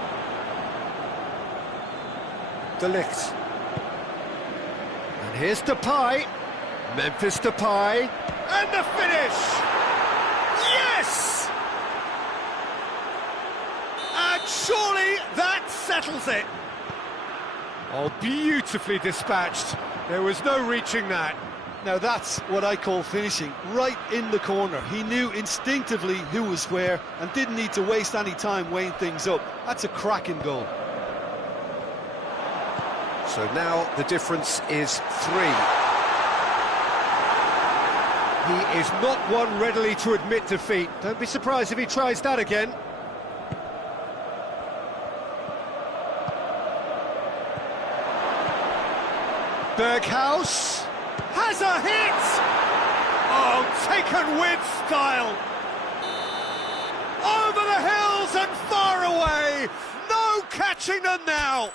De Ligt. And here's Depay. Memphis Depay. And the finish! Yes! And surely that settles it. Oh, beautifully dispatched. There was no reaching that. Now that's what I call finishing, right in the corner. He knew instinctively who was where and didn't need to waste any time weighing things up. That's a cracking goal. So now the difference is 3. He is not one readily to admit defeat. Don't be surprised if he tries that again. Berghaus has a hit! Oh, taken with style! Over the hills and far away! No catching them now!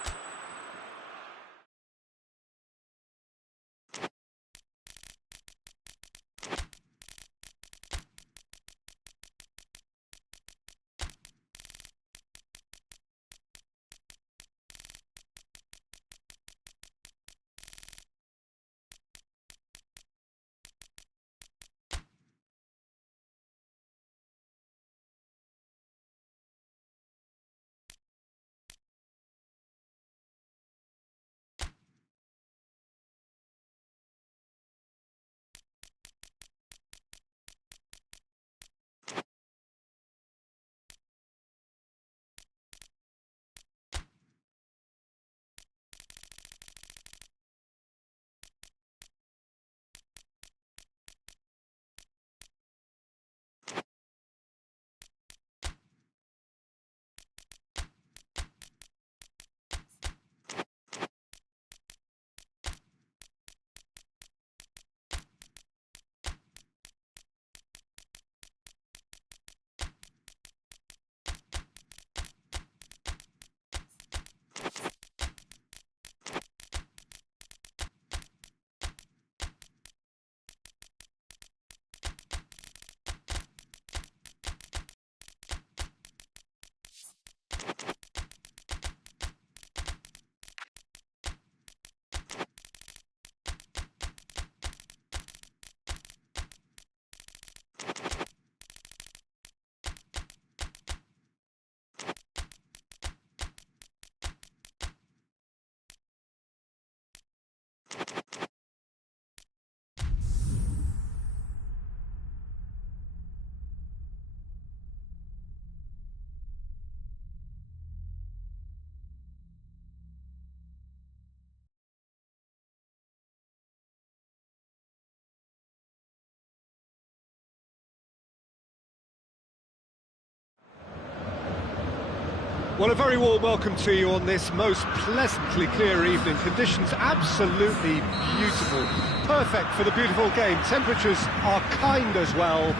Well, a very warm welcome to you on this most pleasantly clear evening. Conditions absolutely beautiful. Perfect for the beautiful game. Temperatures are kind as well.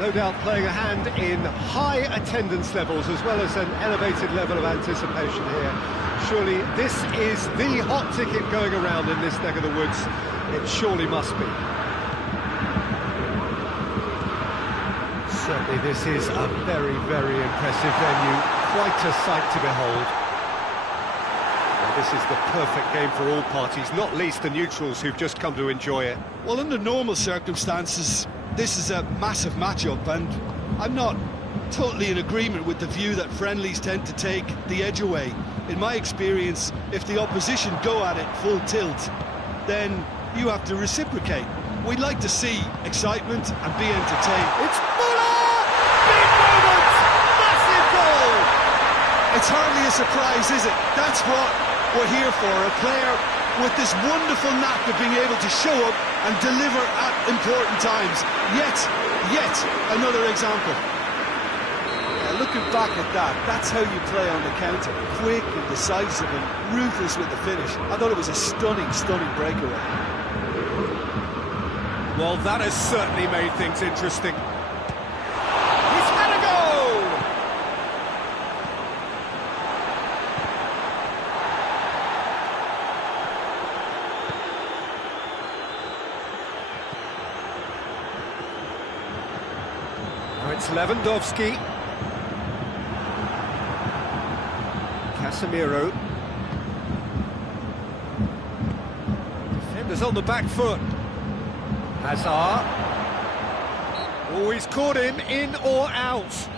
No doubt playing a hand in high attendance levels as well as an elevated level of anticipation here. Surely this is the hot ticket going around in this neck of the woods. It surely must be. Certainly this is a very, very impressive venue. Quite a sight to behold. Well, this is the perfect game for all parties, not least the neutrals who've just come to enjoy it. Well, under normal circumstances, this is a massive matchup, and I'm not totally in agreement with the view that friendlies tend to take the edge away. In my experience, if the opposition go at it full tilt, then you have to reciprocate. We'd like to see excitement and be entertained. It's Muller! Big moment! Massive goal! It's hardly a surprise, is it? That's what we're here for, a player with this wonderful knack of being able to show up and deliver at important times. Yet another example. looking back at that, that's how you play on the counter. Quick and decisive and ruthless with the finish. I thought it was a stunning, stunning breakaway. Well, that has certainly made things interesting. He's had a goal! Now it's Lewandowski. Casemiro. Defenders on the back foot. Hazard. Oh, he's caught him in or out.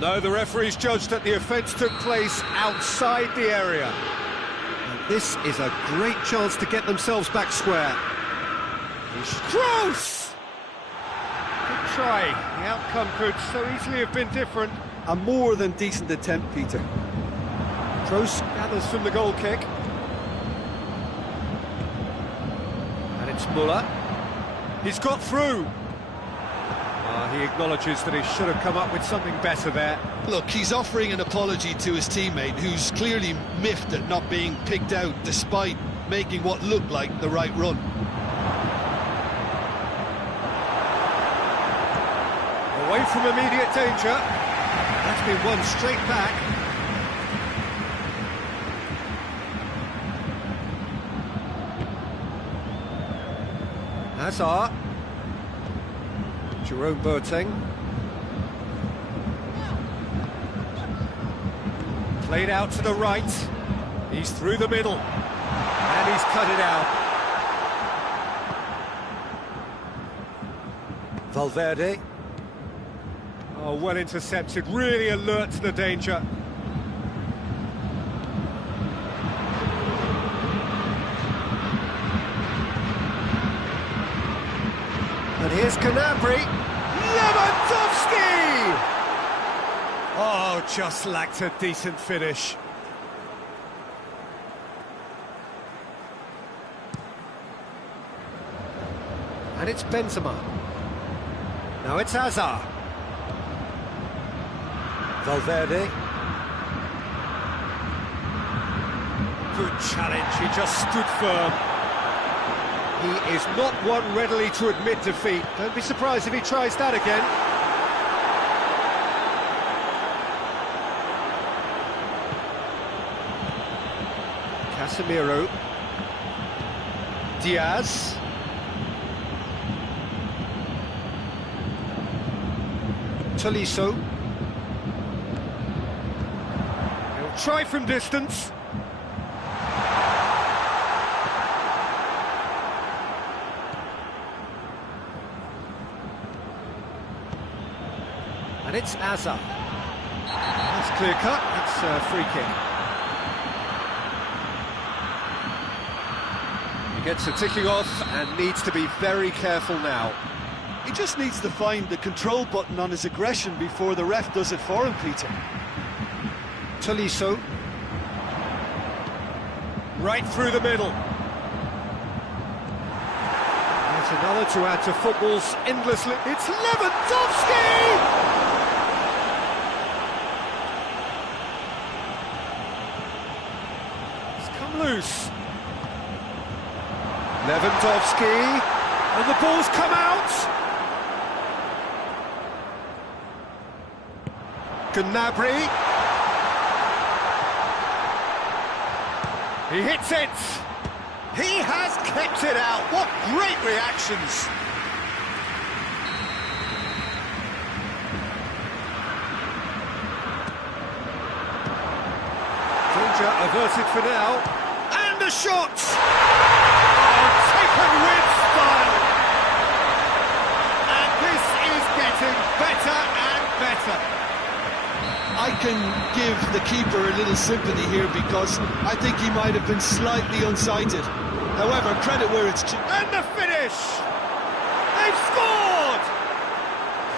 No, the referee's judged that the offence took place outside the area. And this is a great chance to get themselves back square. Kroos! Good try. The outcome could so easily have been different. A more than decent attempt, Peter. Kroos gathers from the goal kick. And it's Muller. He's got through. He acknowledges that he should have come up with something better there. Look, he's offering an apology to his teammate, who's clearly miffed at not being picked out despite making what looked like the right run. Away from immediate danger. That's been won straight back. Hazard. Jerome Boateng. Played out to the right. He's through the middle. And he's cut it out. Valverde. Oh, well intercepted. Really alert to the danger. And here's Gnabry. Lewandowski! Oh, just lacked a decent finish. And it's Benzema. Now it's Hazard. Valverde. Good challenge, he just stood firm. He is not one readily to admit defeat. Don't be surprised if he tries that again. Casemiro. Diaz. Tolisso. He'll try from distance. And it's Hazard. That's clear cut, that's a free kick. He gets it ticking off and needs to be very careful now. He just needs to find the control button on his aggression before the ref does it for him, Peter. Tolisso. Right through the middle. That's another to add to football's endless list. It's Lewandowski! Loose. Lewandowski, and the ball's come out. Gnabry. He hits it. He has kept it out. What great reactions. Danger averted for now. And a shot! Oh, taken with style! And this is getting better and better. I can give the keeper a little sympathy here because I think he might have been slightly unsighted. However, credit where it's due. And the finish! They've scored!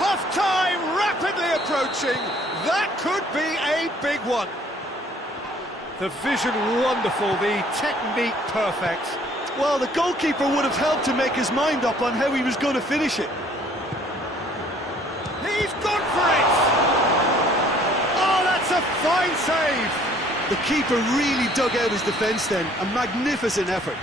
Half-time rapidly approaching. That could be a big one. The vision wonderful, the technique perfect. Well, the goalkeeper would have helped to make his mind up on how he was going to finish it. He's gone for it! fine save! The keeper really dug out his defence then, a magnificent effort.